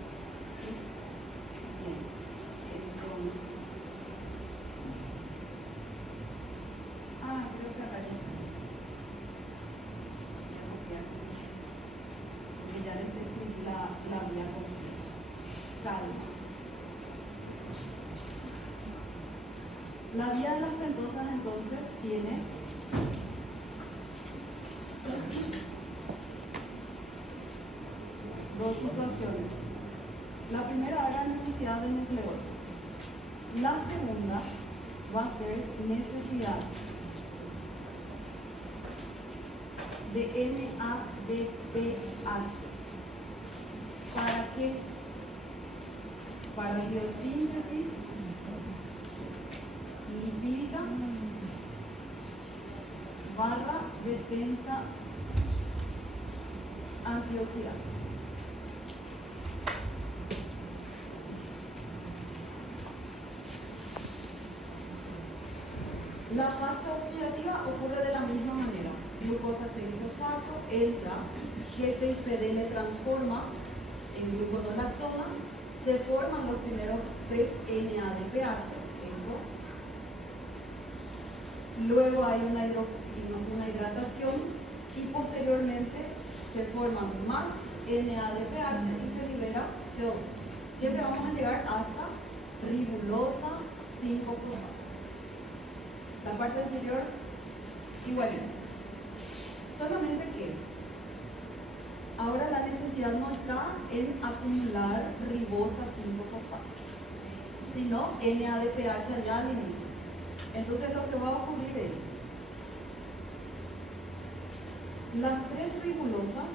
¿Sí? Bien. Entonces, creo que acá ya les escribí la vía completa. Calma. La vía de las pentosas entonces tiene dos situaciones. La primera era la necesidad de nucleótidos. La segunda va a ser necesidad de NADPH. ¿Para qué? Para biosíntesis lipídica barra defensa antioxidante. La fase oxidativa ocurre de la misma manera. Glucosa 6-fosfato entra, G6PD transforma en gluconolactona, se forman los primeros 3 NADPH, luego hay una hidratación y posteriormente se forman más NADPH y se libera CO2. Siempre vamos a llegar hasta ribulosa 5-fosfato. La parte anterior igualmente. Solamente que ahora la necesidad no está en acumular ribosa 5-fosfato, sino NADPH allá al inicio. Entonces lo que va a ocurrir es las 3 ribulosas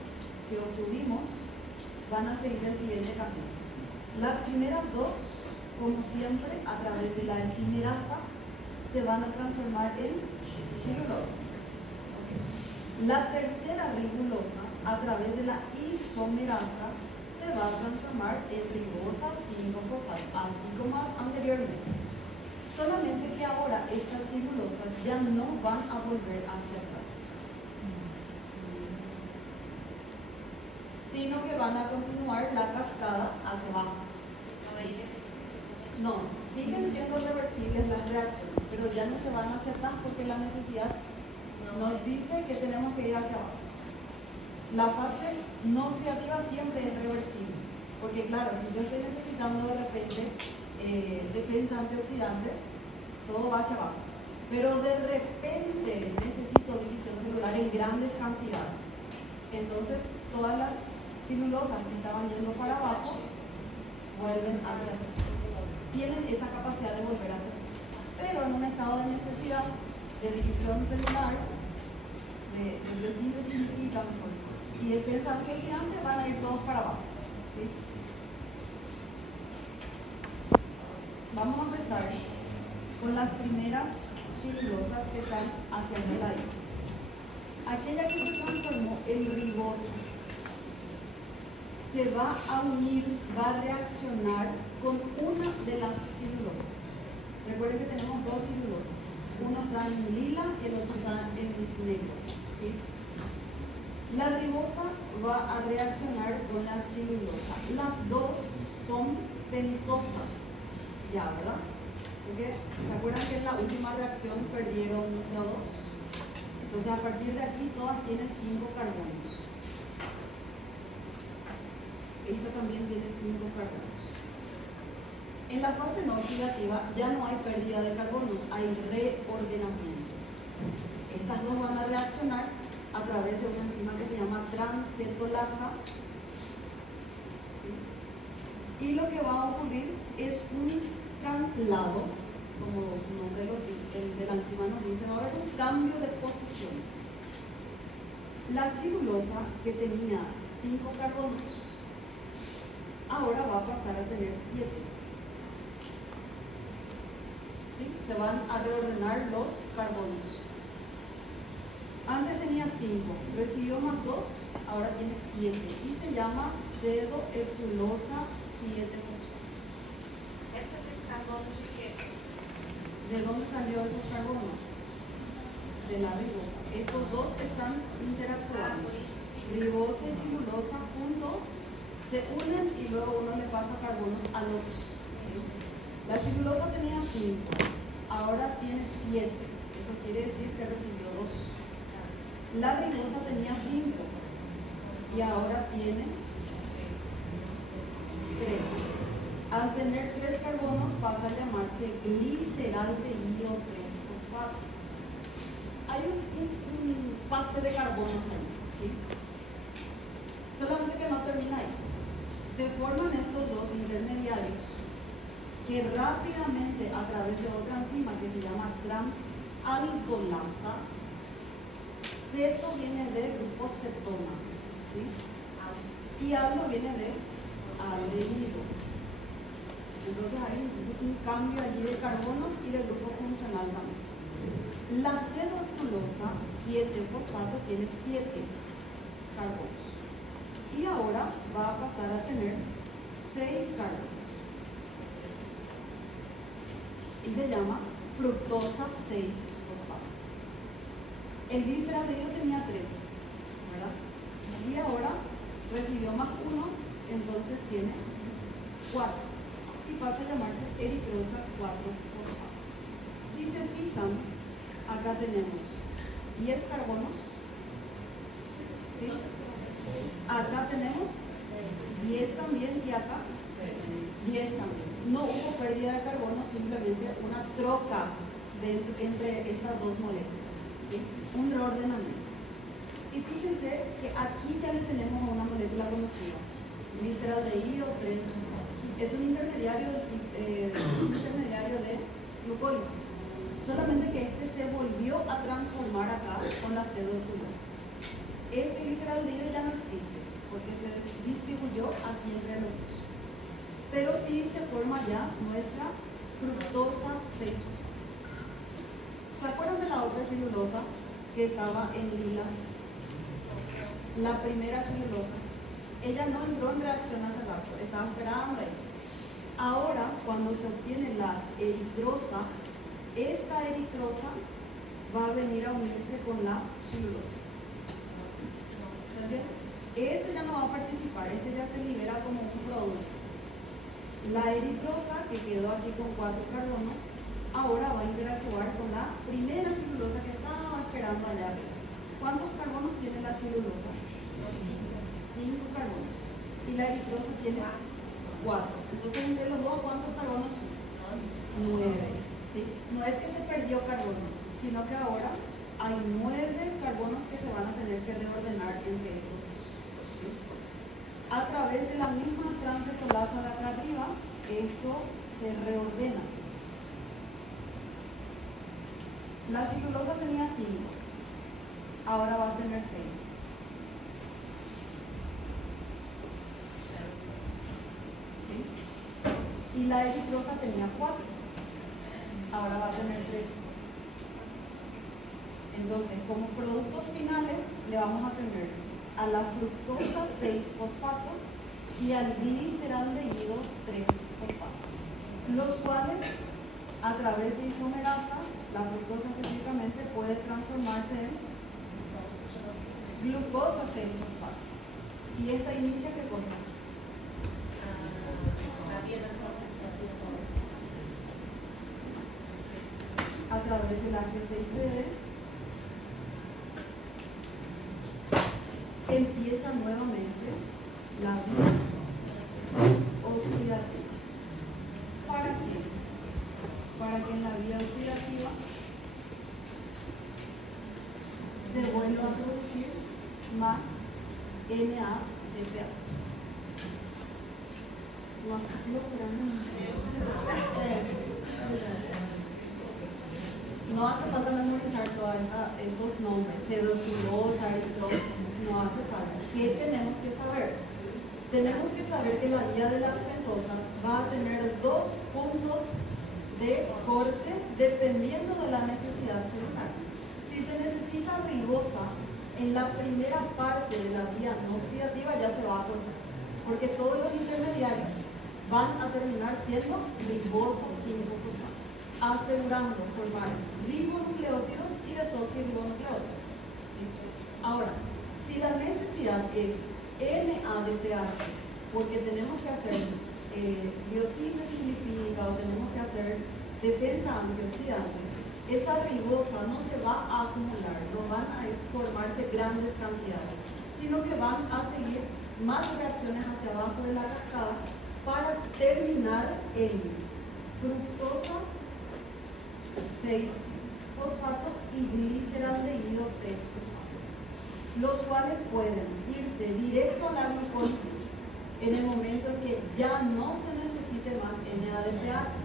que obtuvimos van a seguir el siguiente camino. Las primeras 2, como siempre, a través de la equimerasa se van a transformar en ribulosa. La tercera ribulosa, a través de la isomerasa, se va a transformar en ribosa 5-fosfato, así como anteriormente. Solamente que ahora estas ribulosas ya no van a volver hacia atrás, sino que van a continuar la cascada hacia abajo. No, siguen siendo reversibles las reacciones, pero ya no se van hacia atrás porque la necesidad nos dice que tenemos que ir hacia abajo. La fase no oxidativa siempre es reversible, porque claro, si yo estoy necesitando de repente defensa antioxidante, todo va hacia abajo. Pero de repente necesito división celular en grandes cantidades. Entonces todas las celulosas que estaban yendo para abajo vuelven hacia atrás. Tienen esa capacidad de volver hacia atrás. Pero en un estado de necesidad de división celular, de biosíntesis lipídica y defensa antioxidante, van a ir todos para abajo. ¿Sí? Vamos a empezar con las primeras celulosas que están hacia el ladito. Aquella que se transformó en ribosa se va a unir, va a reaccionar con una de las celulosas. Recuerden que tenemos 2 celulosas. Uno está en lila y el otro está en negro. ¿Sí? La ribosa va a reaccionar con la celulosa. Las 2 son pentosas, ya, ¿verdad? Porque, ¿se acuerdan que en la última reacción perdieron CO2? Entonces a partir de aquí todas tienen 5 carbonos. Esta también tiene 5 carbonos. En la fase no oxidativa ya no hay pérdida de carbonos, hay reordenamiento. Estas dos van a reaccionar a través de una enzima que se llama transcetolasa. Y lo que va a ocurrir es un traslado, como su nombre de la enzima nos dice, va a haber un cambio de posición. La celulosa que tenía 5 carbonos ahora va a pasar a tener 7. ¿Sí? Se van a reordenar los carbonos. Antes tenía 5, recibió más 2, ahora tiene 7 y se llama pseudoepulosa 7-fosfato. ¿Ese es carbono de qué? ¿De dónde salió esos carbonos? De la ribosa. Estos dos están interactuando. Ribosa y celulosa juntos se unen y luego uno le pasa carbonos al otro. ¿Sí? La celulosa tenía 5, ahora tiene 7. Eso quiere decir que recibió 2. La ribosa tenía 5 y ahora tiene 3. Al tener 3 carbonos pasa a llamarse gliceraldehído 3-fosfato. Hay un pase de carbonos ahí, ¿sí? Solamente que no termina ahí. Se forman estos dos intermediarios que rápidamente a través de otra enzima que se llama transalcolasa, ceto viene de grupo cetona, ¿sí? Y aldo viene de aldehído. Entonces hay un cambio allí de carbonos y del grupo funcional también. La celulosa 7-fosfato tiene 7 carbonos. Y ahora va a pasar a tener 6 carbonos. Y se llama fructosa 6-fosfato. El gliceraldehído tenía 3, ¿verdad? Y ahora recibió más 1, entonces tiene 4. Y pasa a llamarse eritrosa 4-fosfato. Si se fijan, acá tenemos 10 carbonos, ¿sí? Acá tenemos 10 también y acá 10 también. No hubo pérdida de carbono, simplemente una troca entre estas dos moléculas, ¿sí? Un reordenamiento. Y fíjense que aquí ya le tenemos a una molécula conocida, gliceraldehído 3-fosfato. Es un intermediario de glucólisis, solamente que este se volvió a transformar acá con la celulosa. Este gliceraldehído ya no existe porque se distribuyó aquí entre los dos, pero sí se forma ya nuestra fructosa 6-fosfato. ¿Se acuerdan de la otra celulosa que estaba en lila? La primera celulosa, ella no entró en reacción hace rato, estaba esperando ahí. Ahora, cuando se obtiene la eritrosa, esta eritrosa va a venir a unirse con la celulosa. ¿Entienden? Este ya no va a participar, este ya se libera como un producto. La eritrosa, que quedó aquí con 4 carbonos, ahora va a interactuar con la primera celulosa que estaba esperando allá arriba. ¿Cuántos carbonos tiene la celulosa? 5 carbonos. Y la eritrosa tiene 4. Entonces, entre los dos, ¿cuántos carbonos son? 9. ¿Sí? No es que se perdió carbonos, sino que ahora hay 9 carbonos que se van a tener que reordenar entre estos dos. ¿Sí? A través de la misma transalcolasa de acá arriba, esto se reordena. La celulosa tenía 5, ahora va a tener 6. ¿Sí? Y la eritrosa tenía 4, ahora va a tener 3. Entonces, como productos finales, le vamos a tener a la fructosa 6-fosfato y al gliceraldehído 3-fosfato, los cuales, a través de isomerasas, la fructosa específicamente puede transformarse en glucosa 6-fosfato. ¿Y esta inicia qué cosa? A través del H6PD empieza nuevamente la vía oxidativa. ¿Para qué? Para que en la vía oxidativa se vuelva a producir más NADPH. No hace falta memorizar todos estos nombres, celulosa, eritrosa, no hace falta. ¿Qué tenemos que saber? Tenemos que saber que la vía de las pentosas va a tener 2 puntos de corte dependiendo de la necesidad celular. Si se necesita ribosa en la primera parte de la vía no oxidativa, ya se va a cortar, porque todos los intermediarios van a terminar siendo ribosa 5-fosfato, asegurando formar ribonucleótidos y desoxirribonucleótidos. ¿Sí? Ahora, si la necesidad es NADPH, porque tenemos que hacer biosíntesis lipídica o tenemos que hacer defensa antioxidante, esa ribosa no se va a acumular, no van a formarse grandes cantidades, sino que van a seguir más reacciones hacia abajo de la cascada para terminar en fructosa 6-fosfato y gliceraldehído 3-fosfato, los cuales pueden irse directo a la glucólisis en el momento en que ya no se necesite más NADPH.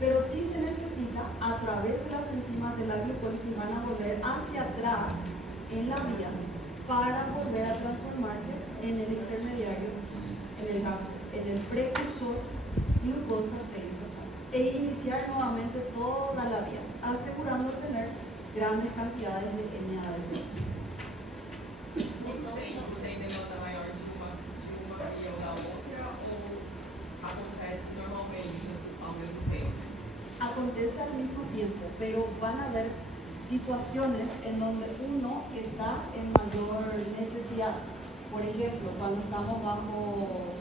Pero sí se necesita, a través de las enzimas de la glucólisis, van a volver hacia atrás en la vía para volver a transformarse en el intermediario, en el gaso, en el precursor glucosa 6-fosfato e iniciar nuevamente toda la vía, asegurando tener grandes cantidades de NADPH. Tem demanda maior de uma via ou da outra, ou acontece normalmente ao mesmo tempo? Acontece al mismo tiempo, pero van a haber situaciones en donde uno está en mayor necesidad. Por ejemplo, cuando estamos bajo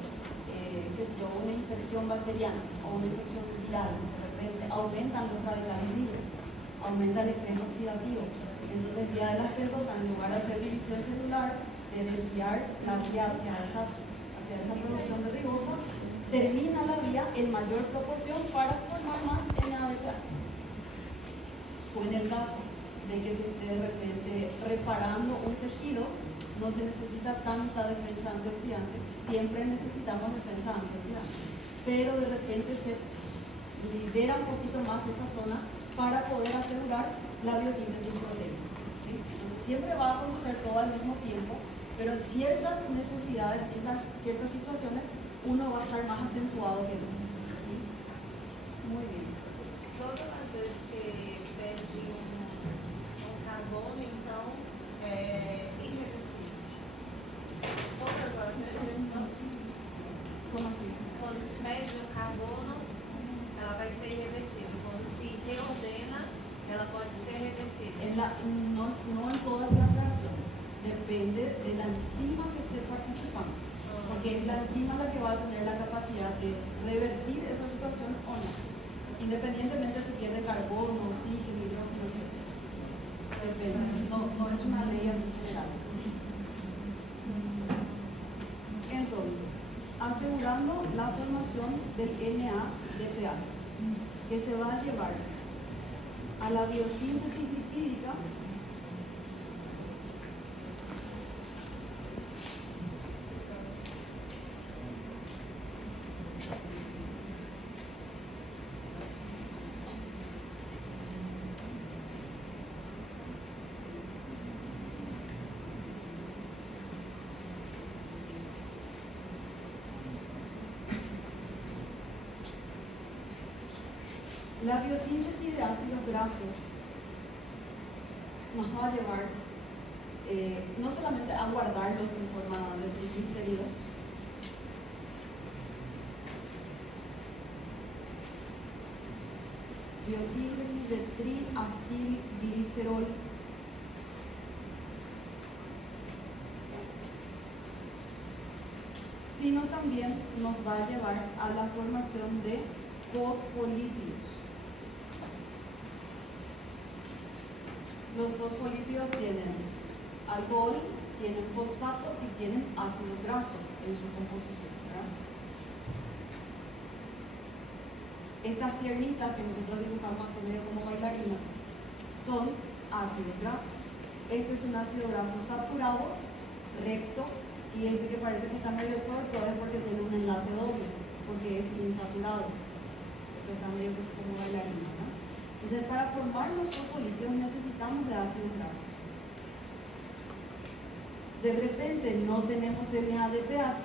una infección bacteriana o una infección viral, de repente aumentan los radicales libres, aumenta el estrés oxidativo. Entonces, vía de las ketosas, en lugar de hacer división celular, de desviar la vía hacia esa producción de ribosa, termina la vía en mayor proporción para formar más NADPH. O en el caso de que se esté de repente reparando un tejido, no se necesita tanta defensa antioxidante, siempre necesitamos defensa antioxidante, pero de repente se libera un poquito más esa zona para poder asegurar la biosíntesis proteica. ¿Sí? Entonces siempre va a acontecer todo al mismo tiempo, pero en ciertas necesidades, ciertas situaciones, uno va a estar más acentuado que el otro. ¿Sí? Muy bien. Todas as vezes que perde carbono, então é irreversível. Todas as vezes, então, ¿Cómo así? quando se perde o carbono, ela vai ser irreversível. Quando se reordena, ela pode ser reversível. No en todas las reacciones. Depende de la enzima que esté participando. Porque es la enzima la que va a tener la capacidad de revertir esa situación o no. Independientemente si pierde carbono, oxígeno, hidrógeno, etc. Depende. No es una ley así general. Entonces, asegurando la formación del NADPH, que se va a llevar a la biosíntesis lipídica la biosíntesis de ácidos grasos nos va a llevar no solamente a guardarlos en forma de triglicéridos, biosíntesis de triacilglicerol, sino también nos va a llevar a la formación de fosfolípidos. Los fosfolípidos tienen alcohol, tienen fosfato y tienen ácidos grasos en su composición, ¿verdad? Estas piernitas que nosotros dibujamos así medio como bailarinas son ácidos grasos. Este es un ácido graso saturado, recto, y este que parece que está medio corto es porque tiene un enlace doble, porque es insaturado. Eso está medio como bailarina, ¿no? Entonces, para formar los fosfolípidos necesitamos de ácidos grasos. De repente no tenemos NADPH,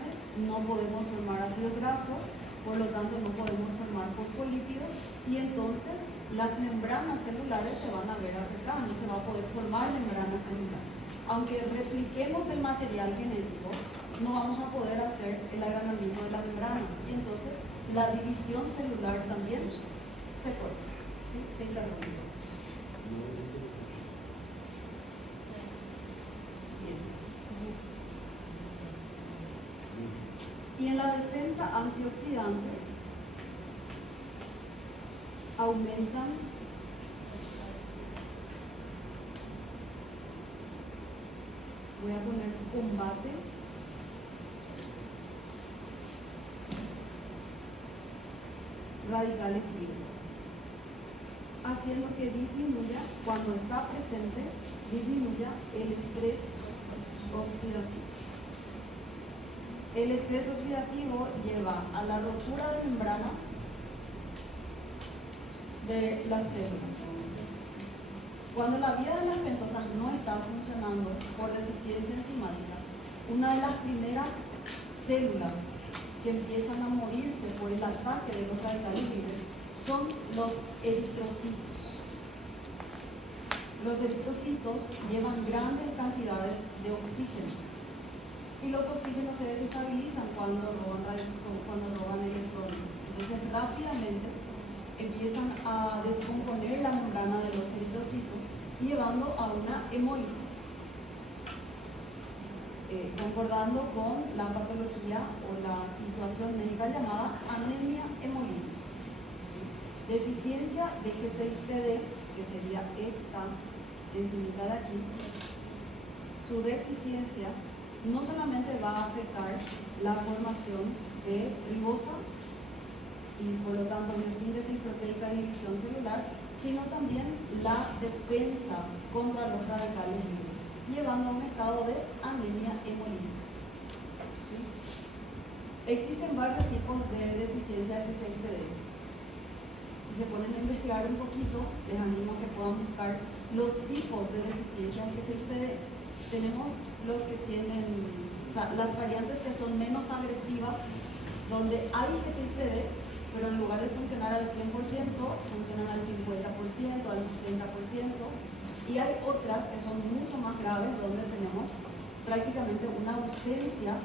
no podemos formar ácidos grasos, por lo tanto no podemos formar fosfolípidos y entonces las membranas celulares se van a ver afectadas, no se va a poder formar membrana celular. Aunque repliquemos el material genético, no vamos a poder hacer el agrandamiento de la membrana y entonces la división celular también se corta, ¿sí? Se interrumpe. Bien. Y en la defensa antioxidante aumentan voy a poner combate radicales libres, haciendo que disminuya, cuando está presente, disminuya el estrés oxidativo. El estrés oxidativo lleva a la rotura de membranas de las células. Cuando la vía de las pentosas no está funcionando por deficiencia enzimática, una de las primeras células que empiezan a morirse por el ataque de los radicales libres son los eritrocitos. Los eritrocitos llevan grandes cantidades de oxígeno y los oxígenos se desestabilizan cuando roban electrones. Entonces rápidamente empiezan a descomponer la membrana de los eritrocitos, llevando a una hemólisis, concordando con la patología o la situación médica llamada anemia hemolítica. Deficiencia de G6PD, que sería esta enzimita de aquí, su deficiencia no solamente va a afectar la formación de ribosa y por lo tanto biosíntesis proteica e inhibición celular, sino también la defensa contra los radicales libres, llevando a un estado de anemia hemolítica. ¿Sí? Existen varios tipos de deficiencia de G6PD. Si se ponen a investigar un poquito, les animo a que puedan buscar los tipos de deficiencia de G6PD. Tenemos los que tienen, o sea, las variantes que son menos agresivas, donde hay G6PD, pero en lugar de funcionar al 100%, funcionan al 50%, al 60%, y hay otras que son mucho más graves, donde tenemos prácticamente una ausencia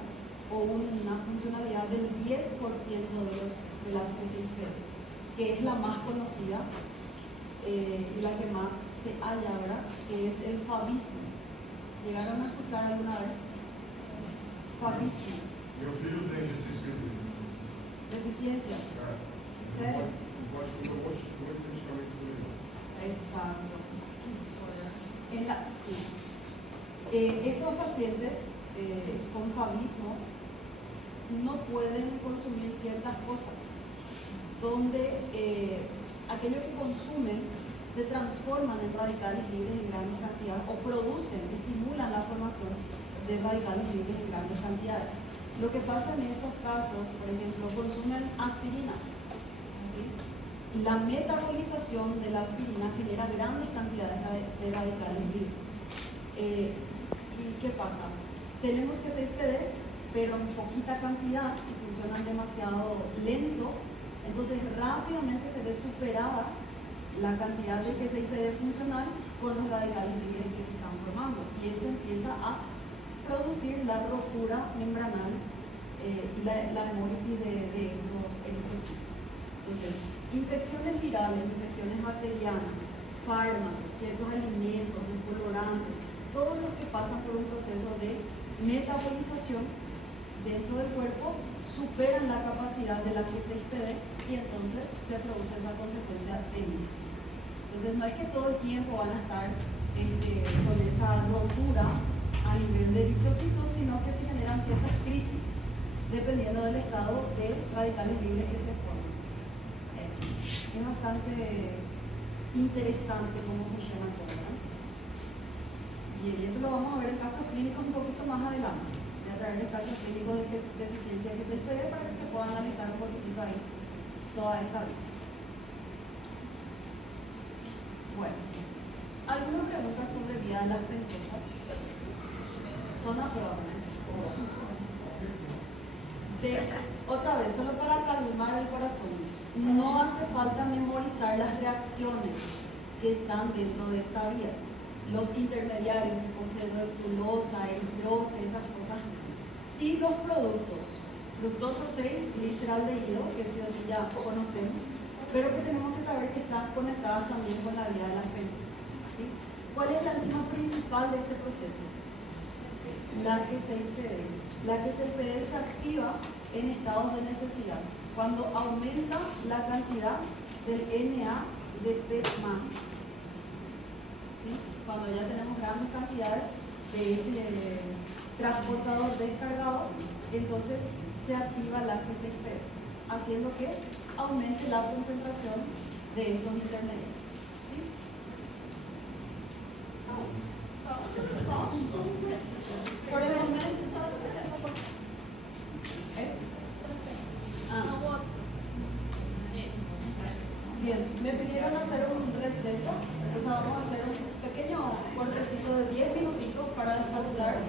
o una funcionalidad del 10% de las G6PD, que es la más conocida y la que más se halla ahora, que es el fabismo. ¿Llegaron a escuchar alguna vez? Fabismo. Meu filho tem G6PD. Deficiencia. Sério? Não pode comer medicamento por ele. Exacto. Sí. Estos pacientes con fabismo no pueden consumir ciertas cosas, donde aquello que consumen se transforman en radicales libres en grandes cantidades o estimulan la formación de radicales libres en grandes cantidades. Lo que pasa en esos casos, por ejemplo, consumen aspirina. ¿Sí? La metabolización de la aspirina genera grandes cantidades de radicales libres. ¿Y qué pasa? Tenemos G6PD, pero en poquita cantidad y funcionan demasiado lento, entonces rápidamente se ve superada la cantidad de G6PD funcional con los radicales libres que se están formando, y eso empieza a producir la rotura membranal y la hemólisis de los eritrocitos. Entonces, infecciones virales, infecciones bacterianas, fármacos, ciertos alimentos, colorantes, todos los que pasan por un proceso de metabolización dentro del cuerpo superan la capacidad de la G6PD y entonces se produce esa consecuencia de lisis. Entonces no es que todo el tiempo van a estar con esa rotura a nivel de eritrocitos, sino que se generan ciertas crisis dependiendo del estado de radicales libres que se forman. Es bastante interesante cómo funciona todo, ¿no? Y eso lo vamos a ver en casos clínicos un poquito más adelante. Voy a traer el caso clínico de deficiencia que se espera para que se pueda analizar un poquitito ahí toda esta vida. Bueno, ¿alguna pregunta sobre vía de las pentosas? Son aprobadas. Otra vez, solo para calmar el corazón, no hace falta memorizar las reacciones que están dentro de esta vía. Los intermediarios, tipo pseudotulosa, eritrosa, esas cosas. Sí, los productos, fructosa 6, gliceraldehído, que sí o sí ya conocemos, pero que tenemos que saber que están conectadas también con la vía de las pentosas. ¿Sí? ¿Cuál es la enzima principal de este proceso? La G6PD. La G6PD se activa en estados de necesidad, cuando aumenta la cantidad del NADP+. ¿Sí? Cuando ya tenemos grandes cantidades de este transportador descargado, entonces se activa la G6PD, haciendo que aumente la concentración de estos intermediarios. ¿Sí? Por el momento, Me pidieron hacer un receso, entonces vamos a hacer un pequeño cortecito de 10 minutitos para descansar